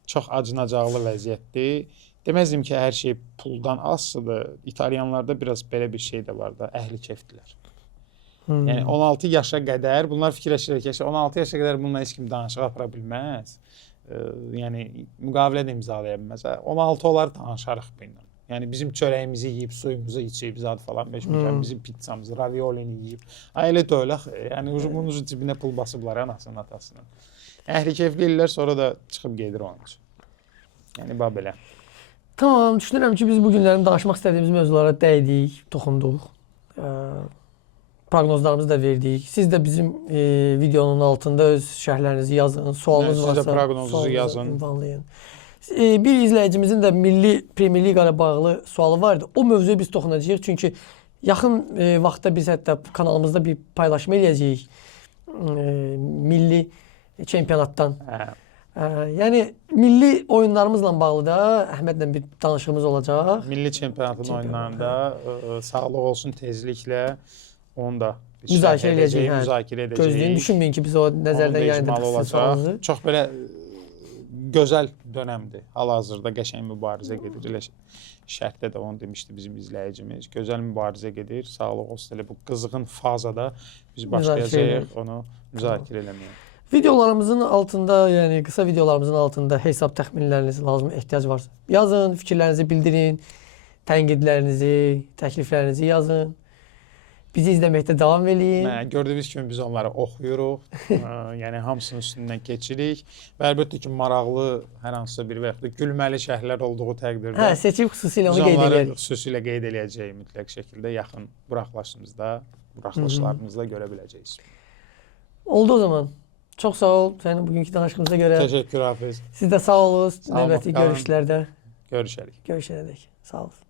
çox acınacaqlı vəziyyətdir. Deməzdim ki, hər şey puldan asılıdır. İtalyanlarda biraz belə bir şey də var da, əhli kefdilər. Yəni 16 yaşa qədər bunlar fikirləşirlər ki, 16 yaşa qədər bununla heç kim danışıq apara bilməz. Yəni müqavilə də imzalaya bilməz. 16 olar danışarıq bununla. Yəni bizim çörəyimizi yeyib, suyumuzu içib, zad falan, bizim pizzamızı, raviolini yeyib. Ailə döyləx, yəni bunun cibinə pul basıblar anasının, atasının. Əhli keyfli illər sonra da çıxıb gedir onun üçün. Yəni bax belə. Tamam, düşünürəm ki, biz bu günlərin danışmaq istədiyimiz mövzulara dəydik, toxunduq. Proqnozlarımızı da verdik. Siz də bizim videonun altında öz şərhlərinizi yazın, sualınız Siz də varsa proqnozunuzu yazın. ünvanlayın. Bir izləyicimizin də Milli Premyer Liqa ilə bağlı sualı var idi. O mövzuya biz toxunacağıq. Çünki yaxın vaxtda biz hətta kanalımızda bir paylaşma eləyəcəyik. Milli çempionatdan. Yəni milli oyunlarımızla bağlı da Əhmədlə bir danışığımız olacaq. Milli çempionatın oyunlarında sağlıq olsun tezliklə onu da Müzakirə edəcəyik. Müzakirə edəcəyik. Gözləyin, düşünməyin ki, biz o nəzərdən yayındırdıq sualınızı. Çox belə gözəl dönəmdir. Hal-hazırda qəşəng mübarizə gedir. Elə şərhdə də onu demişdi bizim izləyicimiz. Gözəl mübarizə gedir. Sağlıq olsun. Elə bu qızğın fazada biz başlayacağıq onu müzakirə eləməyə. Videolarımızın altında, yəni qısa videolarımızın altında hesab təxminləriniz lazım ehtiyac varsa yazın, fikirlərinizi bildirin, tənqidlərinizi, təkliflərinizi yazın. Bizi izləməkdə davam eləyin. Gördüyünüz kimi biz onları oxuyuruq. Yəni hamısının üstündən keçirik. Və əlbəttə ki, maraqlı hər hansısa bir və yaxud da gülməli şərhlər olduğu təqdirdə seçib xüsusilə onu biz qeyd onları edərik. xüsusilə qeyd eləyəcəyik mütləq şəkildə yaxın buraxılışlarımızda görə biləcəyiz. Oldu o zaman. Çox sağ ol sənin bugünkü danışığımıza görə. Təşəkkür Hafiz. Siz də sağ olun. Sağ olun, Növbəti qalın. görüşlərdə Görüşərik. görüşənədək. Sağ olun.